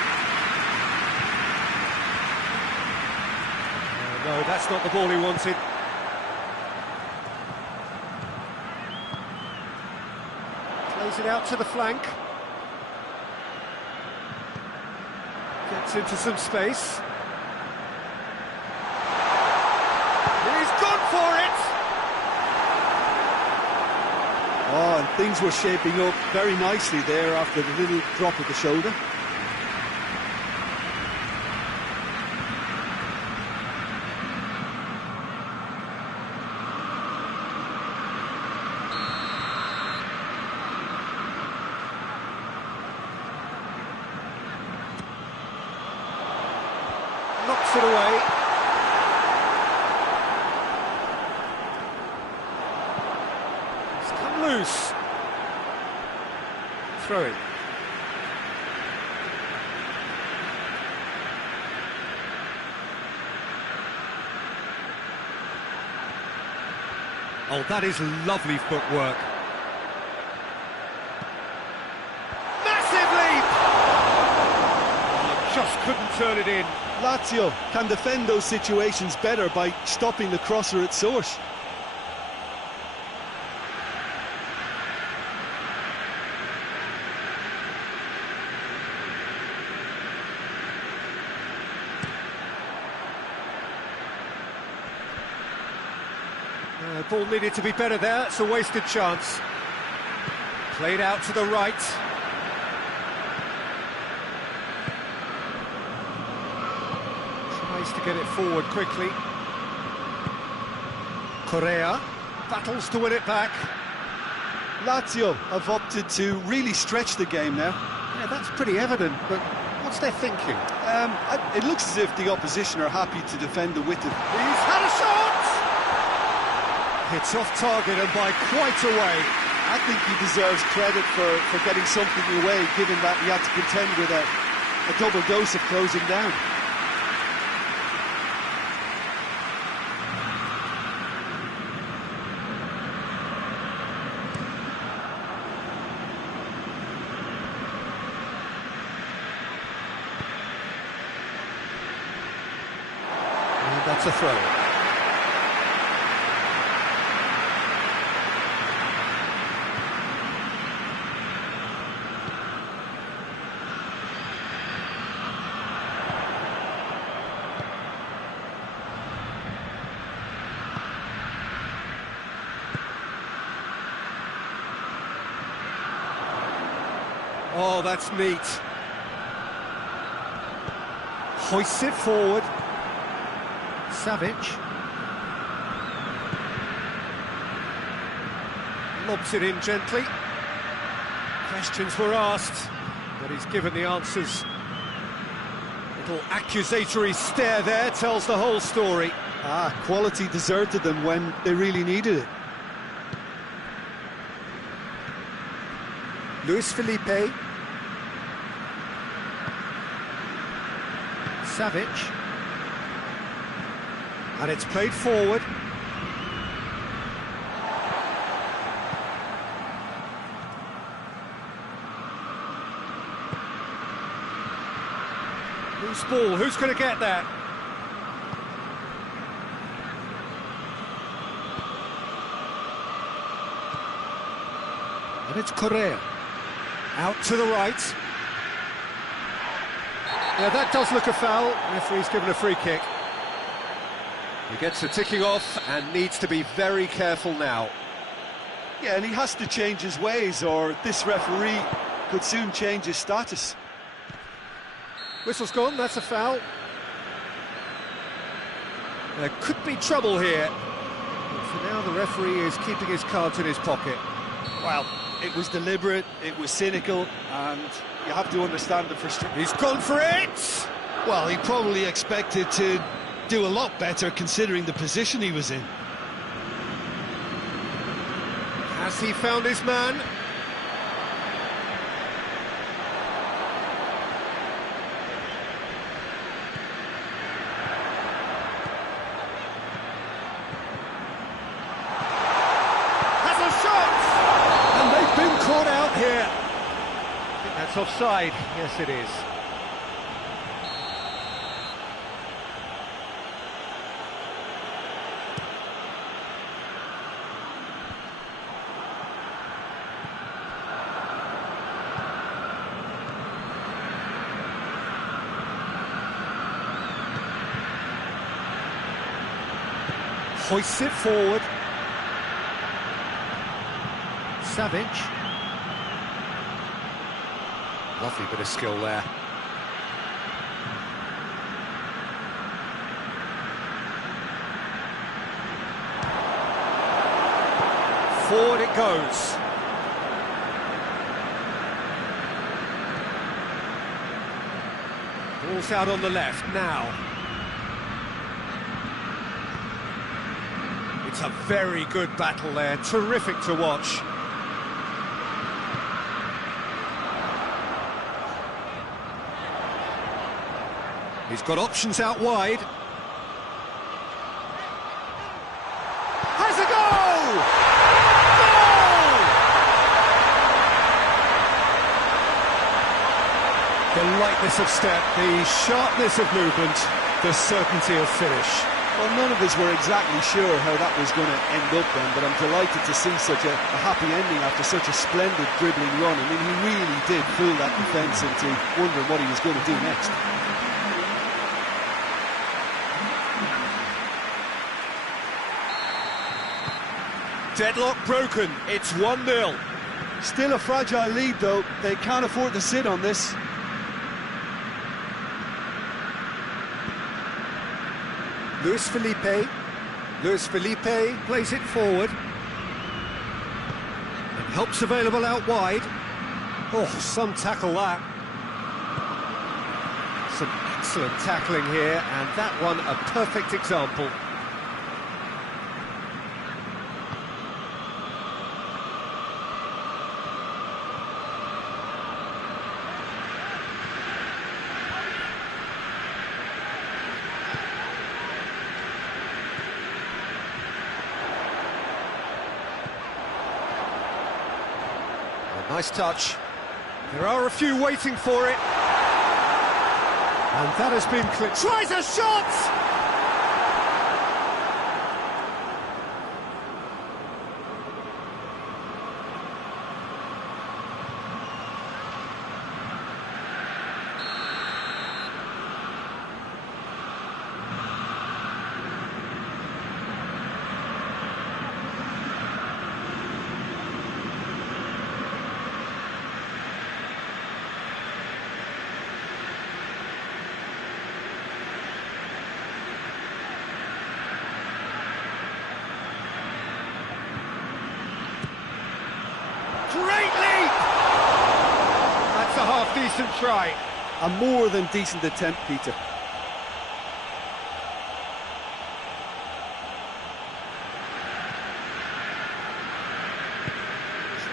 No, that's not the ball he wanted. Plays it out to the flank. Gets into some space. He's gone for it! Oh, and things were shaping up very nicely there after the little drop of the shoulder. Knocks it away. It's come loose. Throw it. Oh, that is lovely footwork. Massive leap! Oh, just couldn't turn it in. Lazio can defend those situations better by stopping the crosser at source. Ball needed to be better there, it's a wasted chance. Played out to the right. Tries to get it forward quickly. Correa battles to win it back. Lazio have opted to really stretch the game now. Yeah, that's pretty evident, but what's their thinking? It looks as if the opposition are happy to defend the width of... He's had a shot! Hits off target and by quite a way. I think he deserves credit for getting something away, given that he had to contend with a double dose of closing down. And that's a throw. Oh, that's neat. Hoists it forward. Savic. Lobs it in gently. Questions were asked, but he's given the answers. Little accusatory stare there tells the whole story. Quality deserted them when they really needed it. Luis Felipe. Savic. And it's played forward. Loose ball, who's going to get that? And it's Correa. Out to the right. Yeah, that does look a foul. Referee's given a free kick. He gets the ticking off and needs to be very careful now. Yeah, and he has to change his ways, or this referee could soon change his status. Whistle's gone, that's a foul. There could be trouble here. But for now, the referee is keeping his cards in his pocket. Well, it was deliberate, it was cynical, and you have to understand the frustration. He's gone for it! Well, he probably expected to do a lot better considering the position he was in. Has he found his man? Has a shot! And they've been caught out here. I think that's offside. Yes, it is. Hoists it forward. Savic. Lovely bit of skill there. Forward it goes. Ball's out on the left now. It's a very good battle there, terrific to watch. He's got options out wide. Has a goal! Goal! The lightness of step, the sharpness of movement, the certainty of finish. Well, none of us were exactly sure how that was going to end up then, but I'm delighted to see such a happy ending after such a splendid dribbling run. I mean, he really did fool that defence into wondering what he was going to do next. Deadlock broken, it's 1-0. Still a fragile lead, though. They can't afford to sit on this. Luis Felipe. Luis Felipe plays it forward. And help's available out wide. Oh, some tackle that. Some excellent tackling here, and that one a perfect example. Nice touch. There are a few waiting for it. And that has been clear. Tries a shot! Great leap! That's a half-decent try. A more than decent attempt, Peter.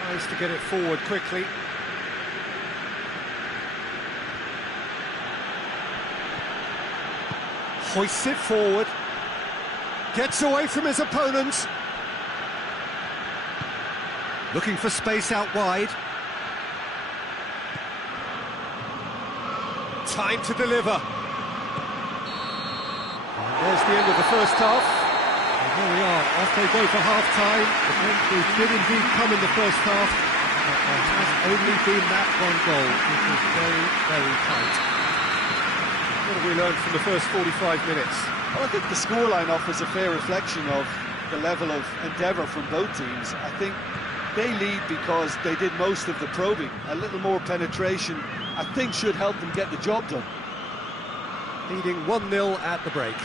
Tries to get it forward quickly. Hoists it forward. Gets away from his opponents. Looking for space out wide. Time to deliver. And there's the end of the first half. And here we are, off they go for half-time. The penalties did indeed come in the first half, but there has only been that one goal, which was very, very tight. What have we learned from the first 45 minutes? Well, I think the scoreline offers a fair reflection of the level of endeavour from both teams. I think they lead because they did most of the probing. A little more penetration, I think, should help them get the job done. Leading 1-0 at the break.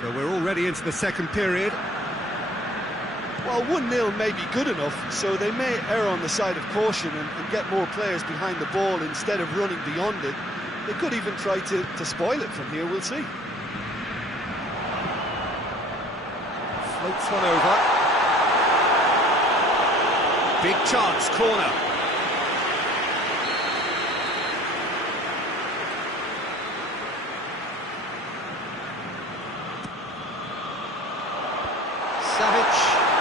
So we're already into the second period. Well, 1-0 may be good enough, so they may err on the side of caution and get more players behind the ball instead of running beyond it. They could even try to spoil it from here, we'll see. Floats one over. Big chance, corner. Savic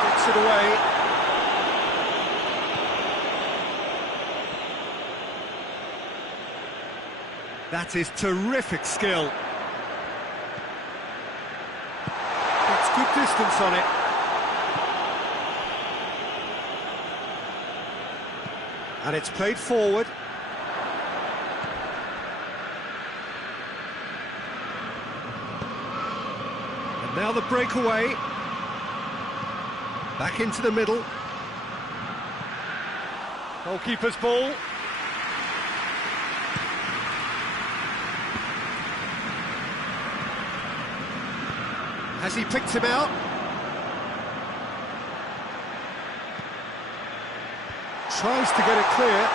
gets it away. That is terrific skill. It's good distance on it. And it's played forward. And now the breakaway. Back into the middle. Goalkeeper's ball. Has he picked him out? Tries to get it clear.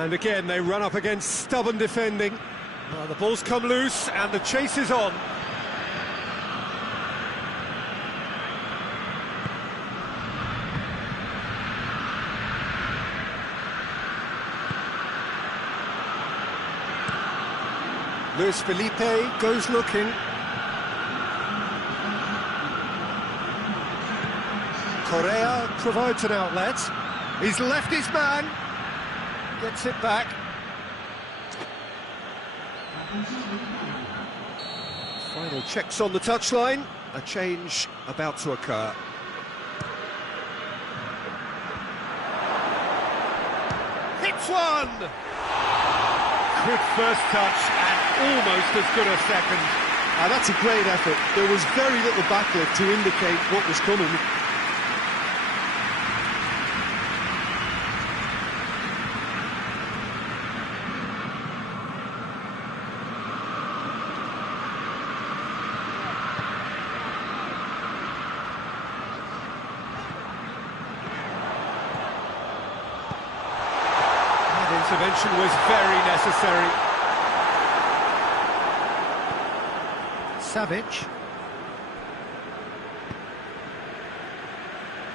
And again, they run up against stubborn defending. Well, the ball's come loose and the chase is on. Luis Felipe goes looking. Correa provides an outlet. He's left his man. Gets it back. Final checks on the touchline. A change about to occur. Hits one! Good first touch and almost as good a second. That's a great effort. There was very little backlift to indicate what was coming. Intervention was very necessary. Savic.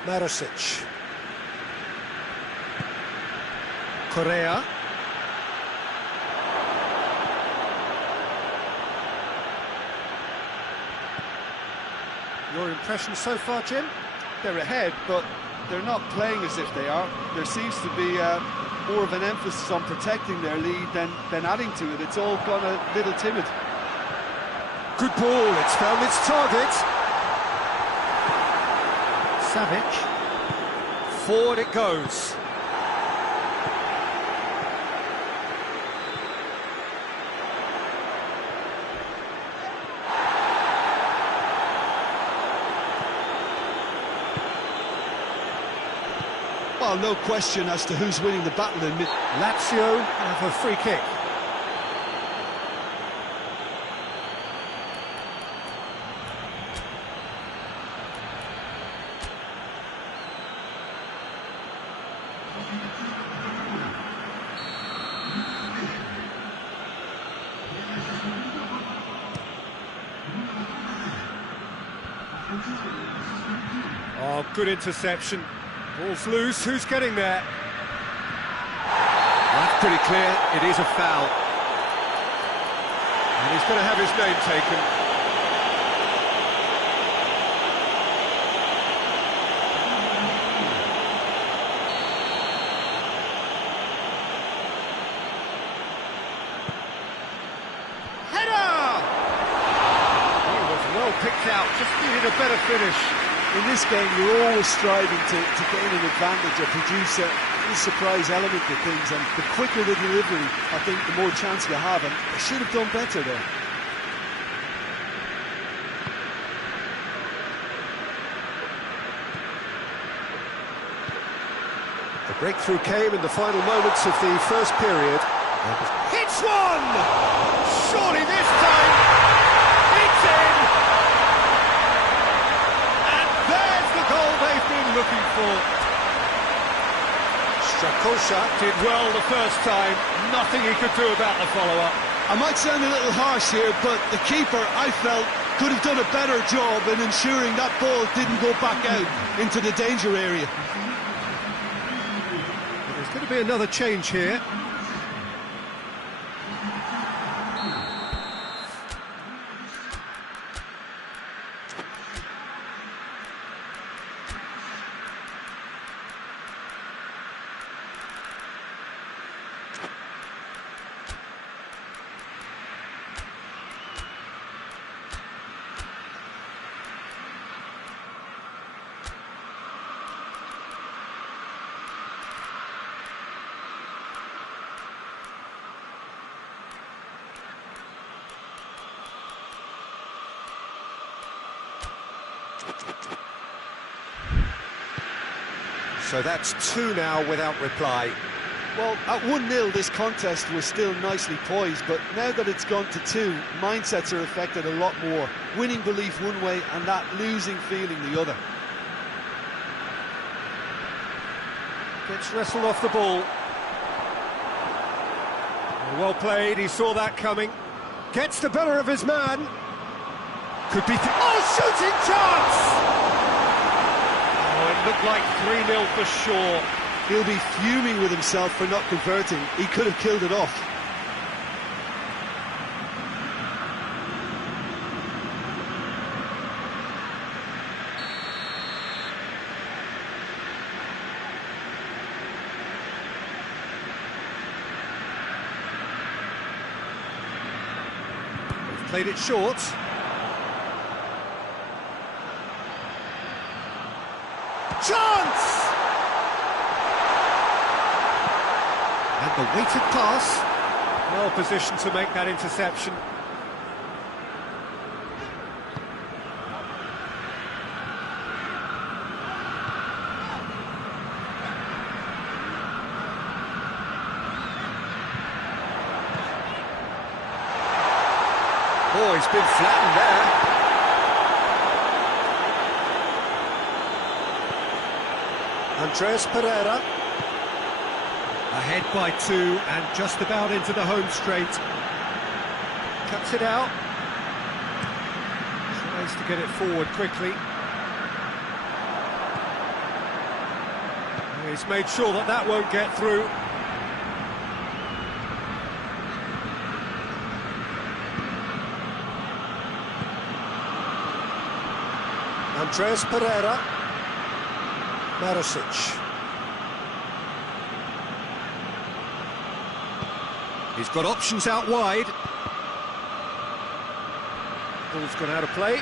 Marosic. Correa. Your impression so far, Jim? They're ahead, but they're not playing as if they are. There seems to be more of an emphasis on protecting their lead than adding to it. It's all gone a little timid. Good ball, it's found its target. Savic. Forward it goes. Well, no question as to who's winning the battle in mid. Lazio have a free kick. Oh, good interception. Ball's loose, who's getting there? That's pretty clear, it is a foul. And he's going to have his name taken. Header! He was well picked out, just needed a better finish. In this game, you're always striving to gain an advantage or produce a surprise element to things, and the quicker the delivery, I think the more chance you have, and they should have done better there. The breakthrough came in the final moments of the first period. Hits one! Surely this time, it's in! And there's the goal they've been looking for. Strakosha did well the first time, nothing he could do about the follow-up. I might sound a little harsh here, but the keeper, I felt, could have done a better job in ensuring that ball didn't go back out into the danger area. There's going to be another change here. So that's two now without reply. Well, at 1-0 this contest was still nicely poised, but now that it's gone to 2, mindsets are affected a lot more. Winning belief one way and that losing feeling the other. Gets wrestled off the ball. Well played, he saw that coming. Gets the better of his man. Could be... shooting chance! Oh, it looked like 3-0 for sure. He'll be fuming with himself for not converting. He could have killed it off. They've played it short. Chance! And the weighted pass. Well positioned to make that interception. Oh, he's been flattened there. Andres Pereira. Ahead by 2 and just about into the home straight. Cuts it out. Tries to get it forward quickly. He's made sure that that won't get through. Andres Pereira. Marosic. He's got options out wide. Ball's gone out of play.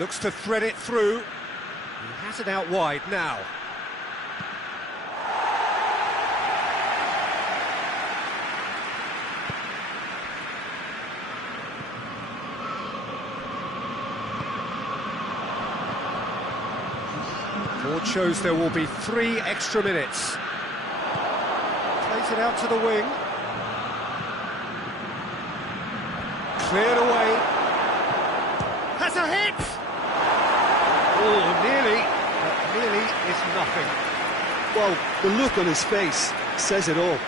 Looks to thread it through. He has it out wide now. Board shows there will be 3 extra minutes. Plays it out to the wing. Cleared away. Has a hit! Oh, nearly, but nearly is nothing. Well, the look on his face says it all.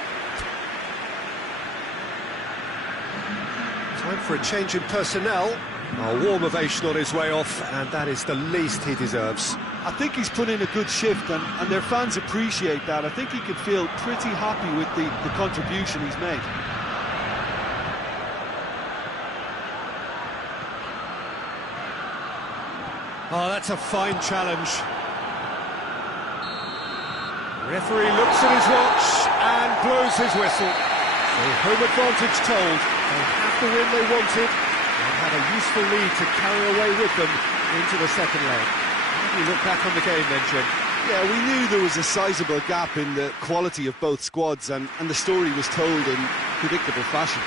Time for a change in personnel. A warm ovation on his way off, and that is the least he deserves. I think he's put in a good shift, and their fans appreciate that. I think he can feel pretty happy with the contribution he's made. Oh, that's a fine challenge. The referee looks at his watch and blows his whistle. So home advantage told. They have the win they wanted and had a useful lead to carry away with them into the second leg. How do you look back on the game then, Jim? Yeah, we knew there was a sizable gap in the quality of both squads, and the story was told in predictable fashion.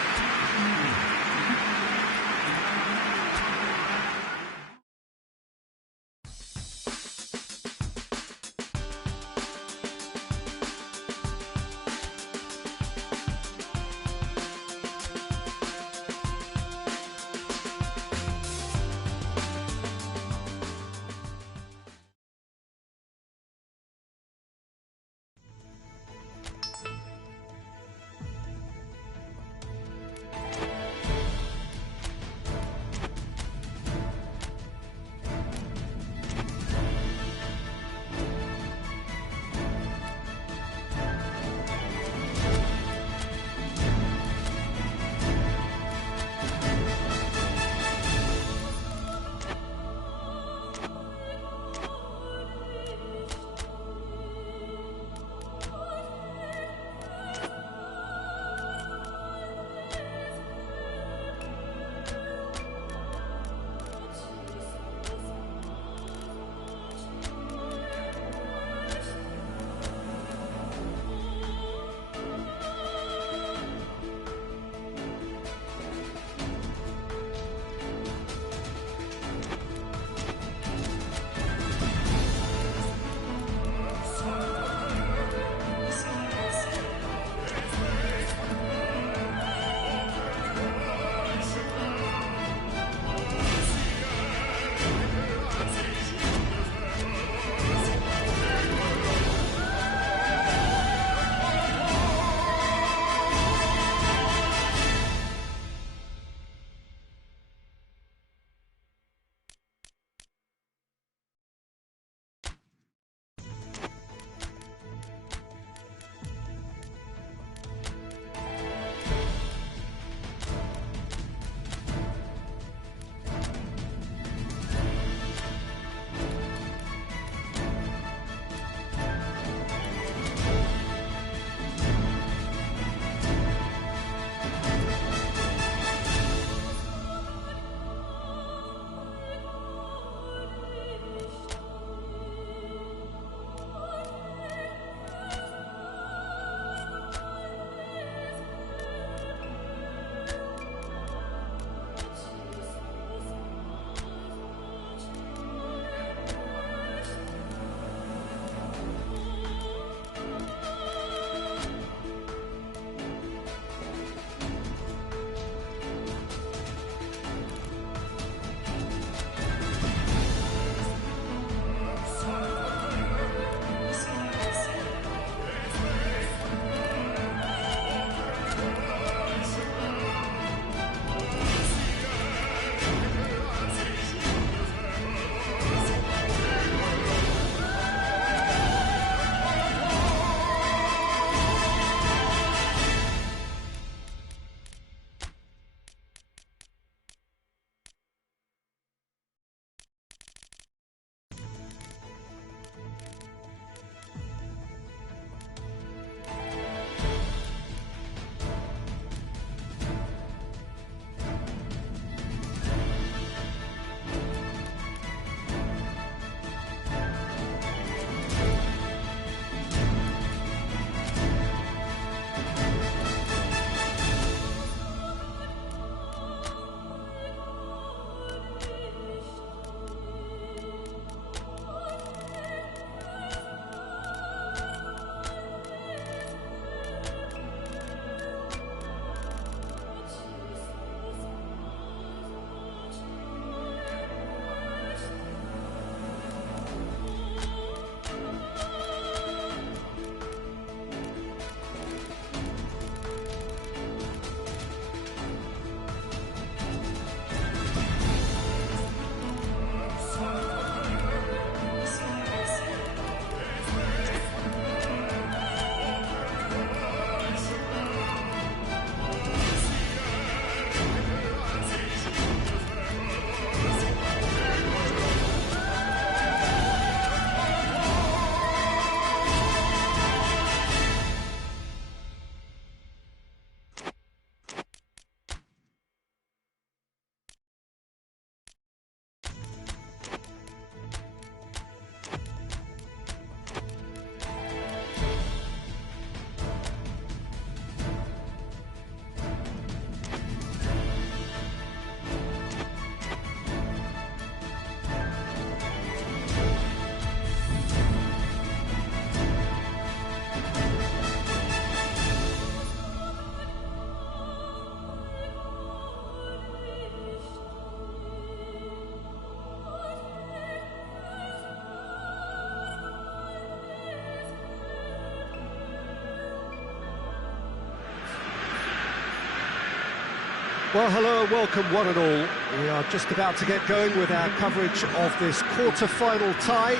Well, hello and welcome one and all. We are just about to get going with our coverage of this quarter-final tie.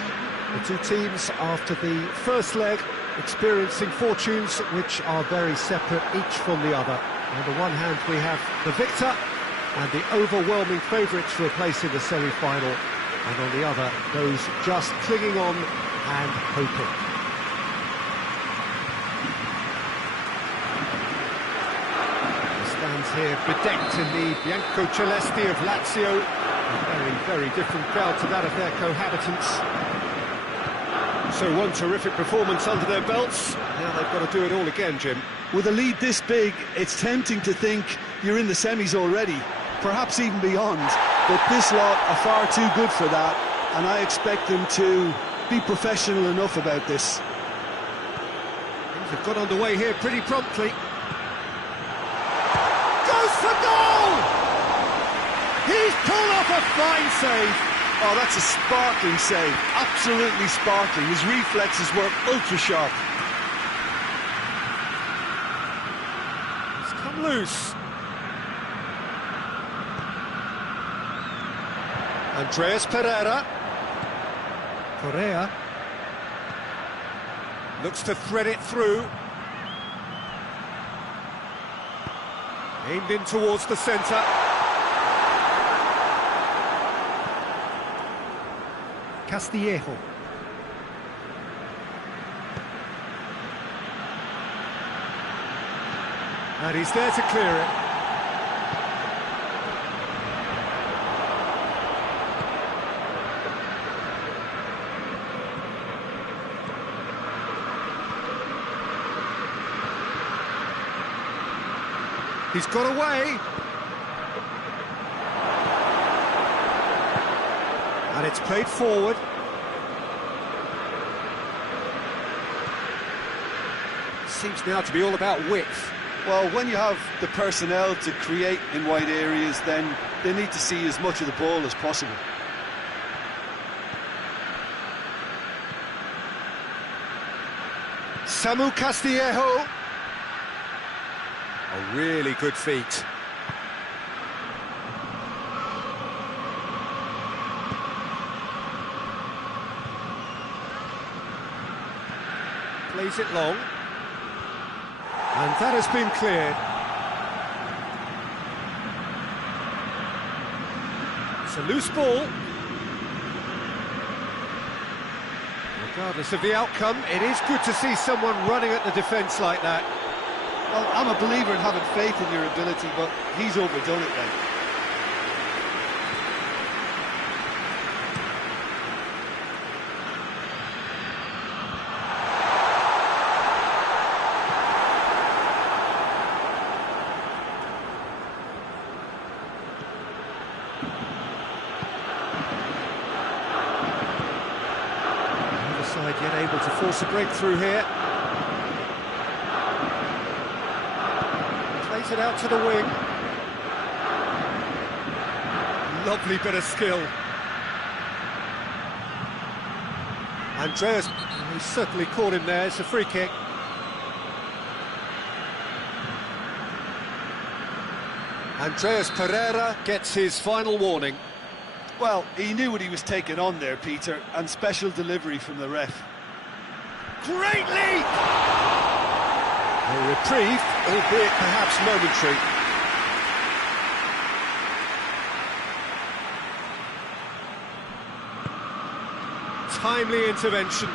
The two teams, after the first leg, experiencing fortunes which are very separate each from the other. On the one hand, we have the victor and the overwhelming favourites for a place in the semi-final, and on the other, those just clinging on and hoping. Here, bedecked in the Bianco Celesti of Lazio, a very, very different crowd to that of their cohabitants. So one terrific performance under their belts, now they've got to do it all again, Jim. With a lead this big, it's tempting to think you're in the semis already, perhaps even beyond, but this lot are far too good for that, and I expect them to be professional enough about this. Things have got underway here pretty promptly. For goal! He's pulled off a fine save. Oh, that's a sparkling save. Absolutely sparkling. His reflexes work ultra sharp. He's come loose. Andreas Pereira. Correa looks to thread it through. Aimed in towards the centre. Castillejo. And he's there to clear it. He's got away. And it's played forward. Seems now to be all about width. Well, when you have the personnel to create in wide areas, then they need to see as much of the ball as possible. Samu Castillejo. A really good feat. Plays it long. And that has been cleared. It's a loose ball. Regardless of the outcome, it is good to see someone running at the defence like that. Well, I'm a believer in having faith in your ability, but he's overdone it then. Neither side yet able to force a breakthrough here. It out to the wing. Lovely bit of skill. Andreas, he certainly caught him there. It's a free kick. Andreas Pereira gets his final warning. Well, he knew what he was taking on there, Peter, and special delivery from the ref. Great leap! A reprieve, albeit perhaps momentary. Timely intervention.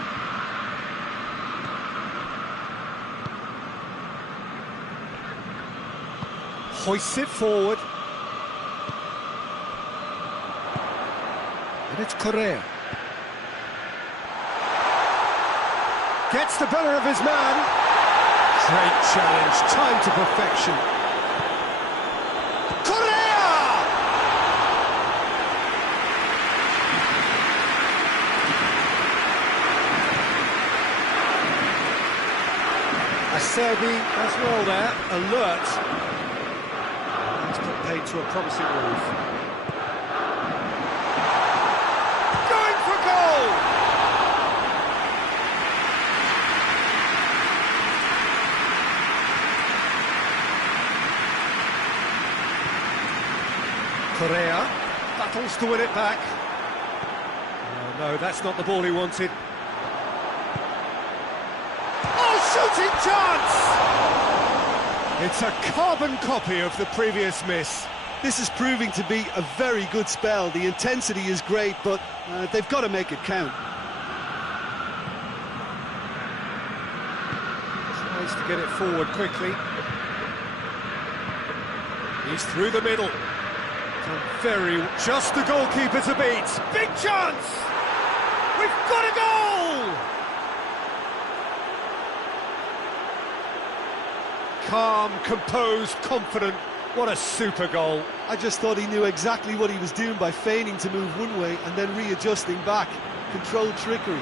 Hoists it forward. And it's Correa. Gets the better of his man. Great challenge, time to perfection. Correa! Acerbi as well there, alert. That's put paid to a promising move. Going for goal! Correa battles to win it back. Oh, no, that's not the ball he wanted. Oh, shooting chance! It's a carbon copy of the previous miss. This is proving to be a very good spell. The intensity is great, but they've got to make it count. Tries to get it forward quickly. He's through the middle. Done very... Just the goalkeeper to beat. Big chance! We've got a goal! Calm, composed, confident. What a super goal. I just thought he knew exactly what he was doing by feigning to move one way and then readjusting back. Controlled trickery.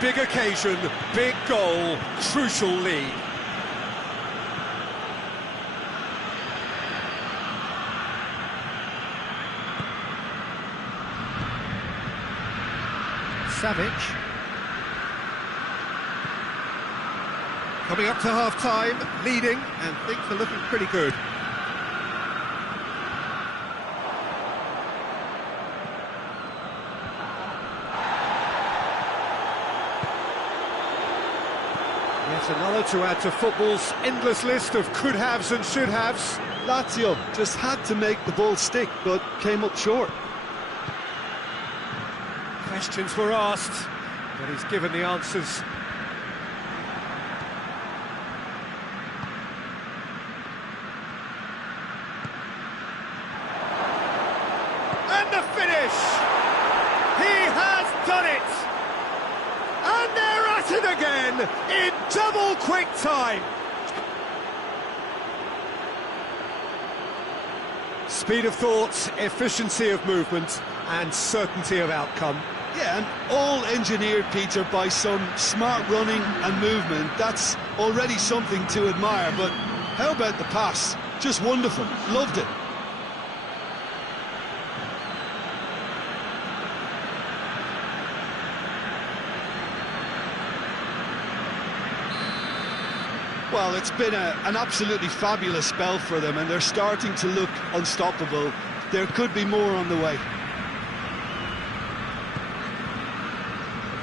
Big occasion, big goal, crucial lead. Savage. Coming up to half-time, leading, and things are looking pretty good. Yet another to add to football's endless list of could-haves and should-haves. Lazio just had to make the ball stick, but came up short. Questions were asked, but he's given the answers. And the finish! He has done it! And they're at it again, in double quick time! Speed of thought, efficiency of movement, and certainty of outcome. Yeah, and all engineered, Peter, by some smart running and movement. That's already something to admire, but how about the pass? Just wonderful. Loved it. Well, it's been an absolutely fabulous spell for them, and they're starting to look unstoppable. There could be more on the way.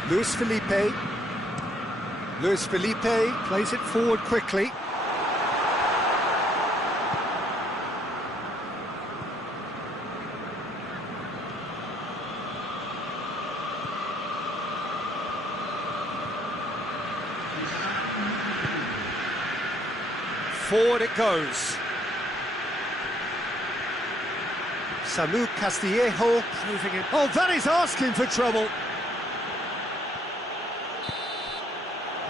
Luis Felipe. Luis Felipe plays it forward quickly. Forward it goes. Samu Castillejo moving in. Oh, that is asking for trouble.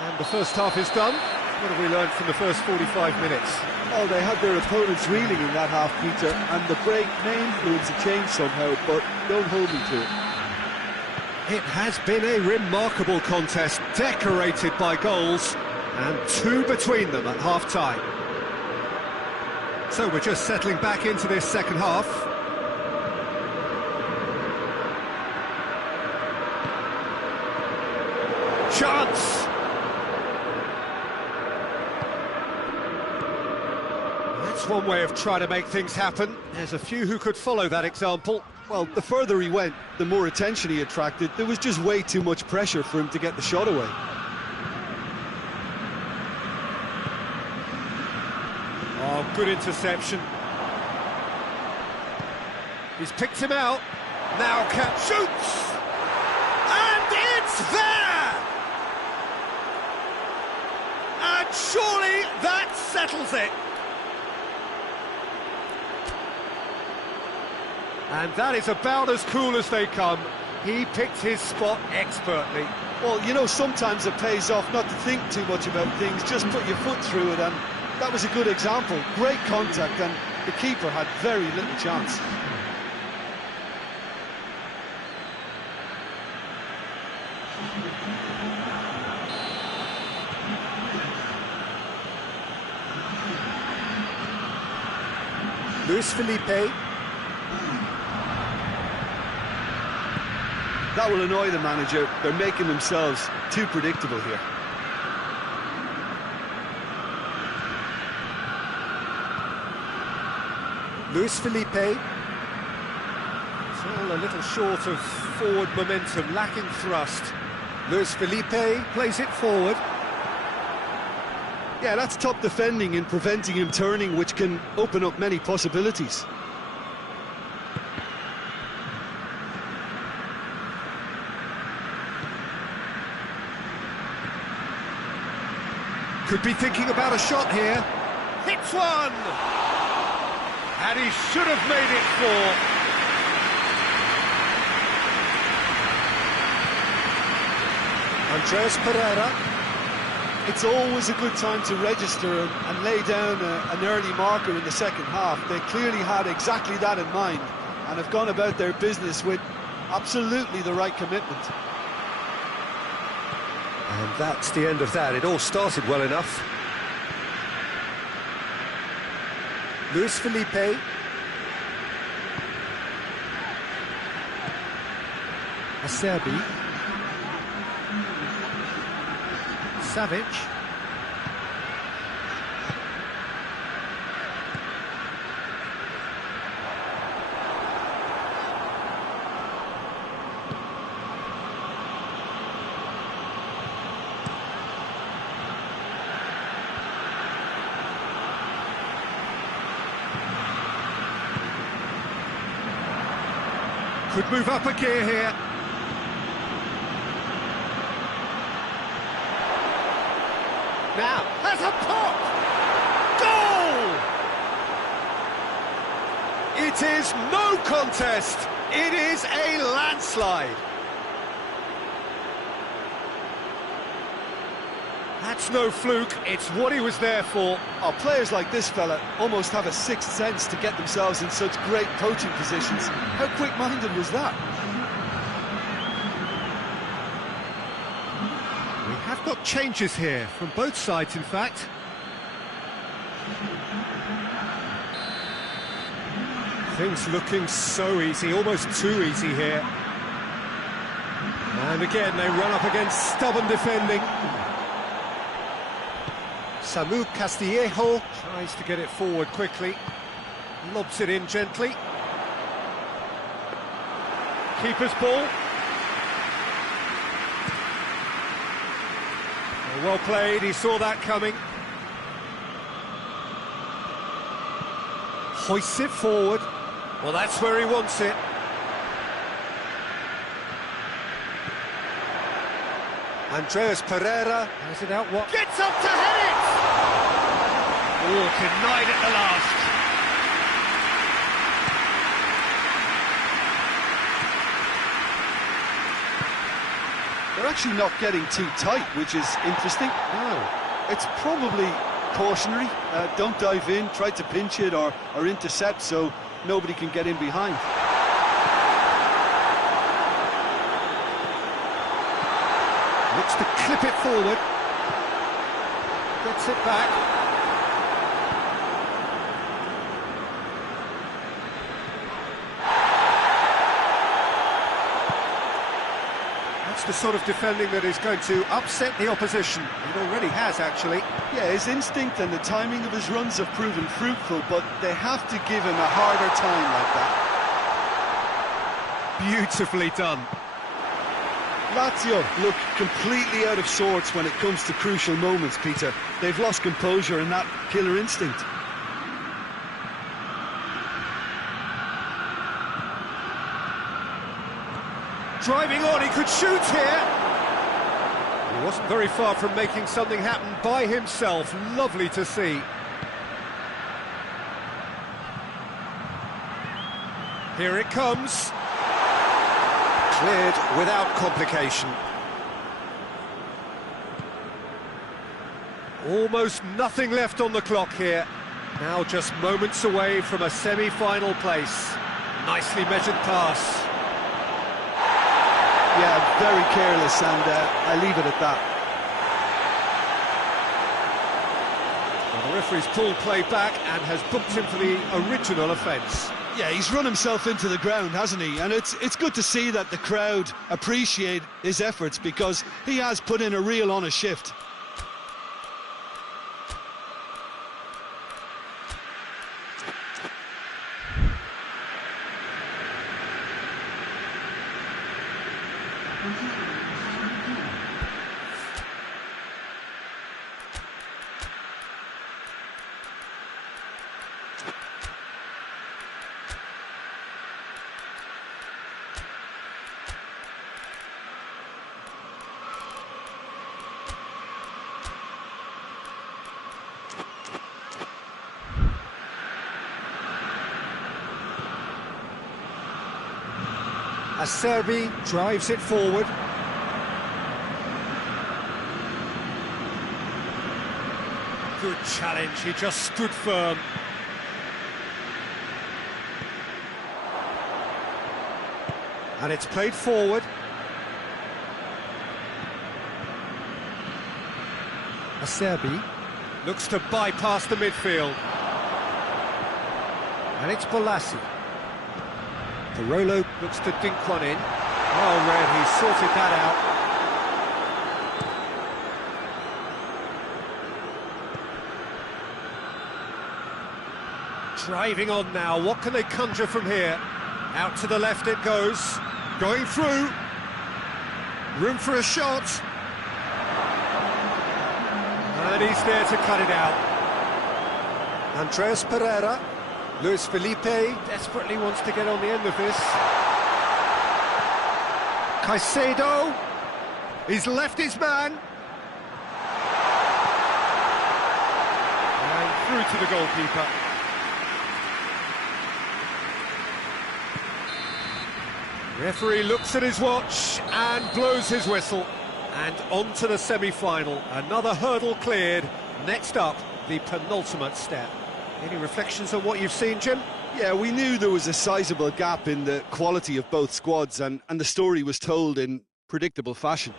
And the first half is done. What have we learned from the first 45 minutes? Oh, they had their opponents reeling in that half, Peter, and the break may influence a change somehow, but don't hold me to it. It has been a remarkable contest, decorated by goals, and two between them at half-time. So we're just settling back into this second half. Chance! That's one way of trying to make things happen. There's a few who could follow that example. Well, the further he went, the more attention he attracted. There was just way too much pressure for him to get the shot away. Oh, good interception. He's picked him out. Now can shoots! And it's there! And surely that settles it. And that is about as cool as they come. He picked his spot expertly. Well, you know, sometimes it pays off not to think too much about things, just put your foot through it, and that was a good example. Great contact, and the keeper had very little chance. Luis Felipe. That will annoy the manager. They're making themselves too predictable here. Luis Felipe. It's all a little short of forward momentum, lacking thrust. Luis Felipe plays it forward. Yeah, that's top defending and preventing him turning, which can open up many possibilities. Could be thinking about a shot here. Hits one! And he should have made it four. Andreas Pereira. It's always a good time to register and lay down an early marker in the second half. They clearly had exactly that in mind and have gone about their business with absolutely the right commitment. And that's the end of that. It all started well enough. Luis Felipe. Acerbi. Savic. Could move up a gear here. Now, has a pop! Goal! It is no contest. It is a landslide. That's no fluke. It's what he was there for. Oh, players like this fella almost have a sixth sense to get themselves in such great coaching positions. How quick-minded was that? We have got changes here, from both sides, in fact. Things looking so easy, almost too easy here. And again, they run up against stubborn defending. Samu Castillejo tries to get it forward quickly. Lobs it in gently. Keeper's ball. Well played, he saw that coming. Hoists it forward. Well, that's where he wants it. Andreas Pereira has it out. What? Gets up to head it! Oh, denied at the last. They're actually not getting too tight, which is interesting. No. It's probably cautionary. Don't dive in, try to pinch it or intercept so nobody can get in behind. Looks to clip it forward. Gets it back. That's the sort of defending that is going to upset the opposition. It already has, actually. Yeah, his instinct and the timing of his runs have proven fruitful, but they have to give him a harder time like that. Beautifully done. Lazio look completely out of sorts when it comes to crucial moments, Peter. They've lost composure and that killer instinct. Driving on, he could shoot here. He wasn't very far from making something happen by himself. Lovely to see. Here it comes. Cleared without complication. Almost nothing left on the clock here. Now just moments away from a semi-final place. Nicely measured pass. Yeah, very careless, and I leave it at that. Well, the referee's pulled play back and has booked him for the original offence. Yeah, he's run himself into the ground, hasn't he? And it's good to see that the crowd appreciate his efforts, because he has put in a real honest shift. Acerbi drives it forward. Good challenge, he just stood firm. And it's played forward. Acerbi looks to bypass the midfield. And it's Balassi. Parolo looks to dink one in. Well read, he sorted that out. Driving on now, what can they conjure from here? Out to the left it goes. Going through. Room for a shot. And he's there to cut it out. Andreas Pereira. Luis Felipe desperately wants to get on the end of this. Caicedo, he's left his man. And through to the goalkeeper. Referee looks at his watch and blows his whistle. And on to the semi-final. Another hurdle cleared. Next up, the penultimate step. Any reflections on what you've seen, Jim? Yeah, we knew there was a sizable gap in the quality of both squads, and the story was told in predictable fashion.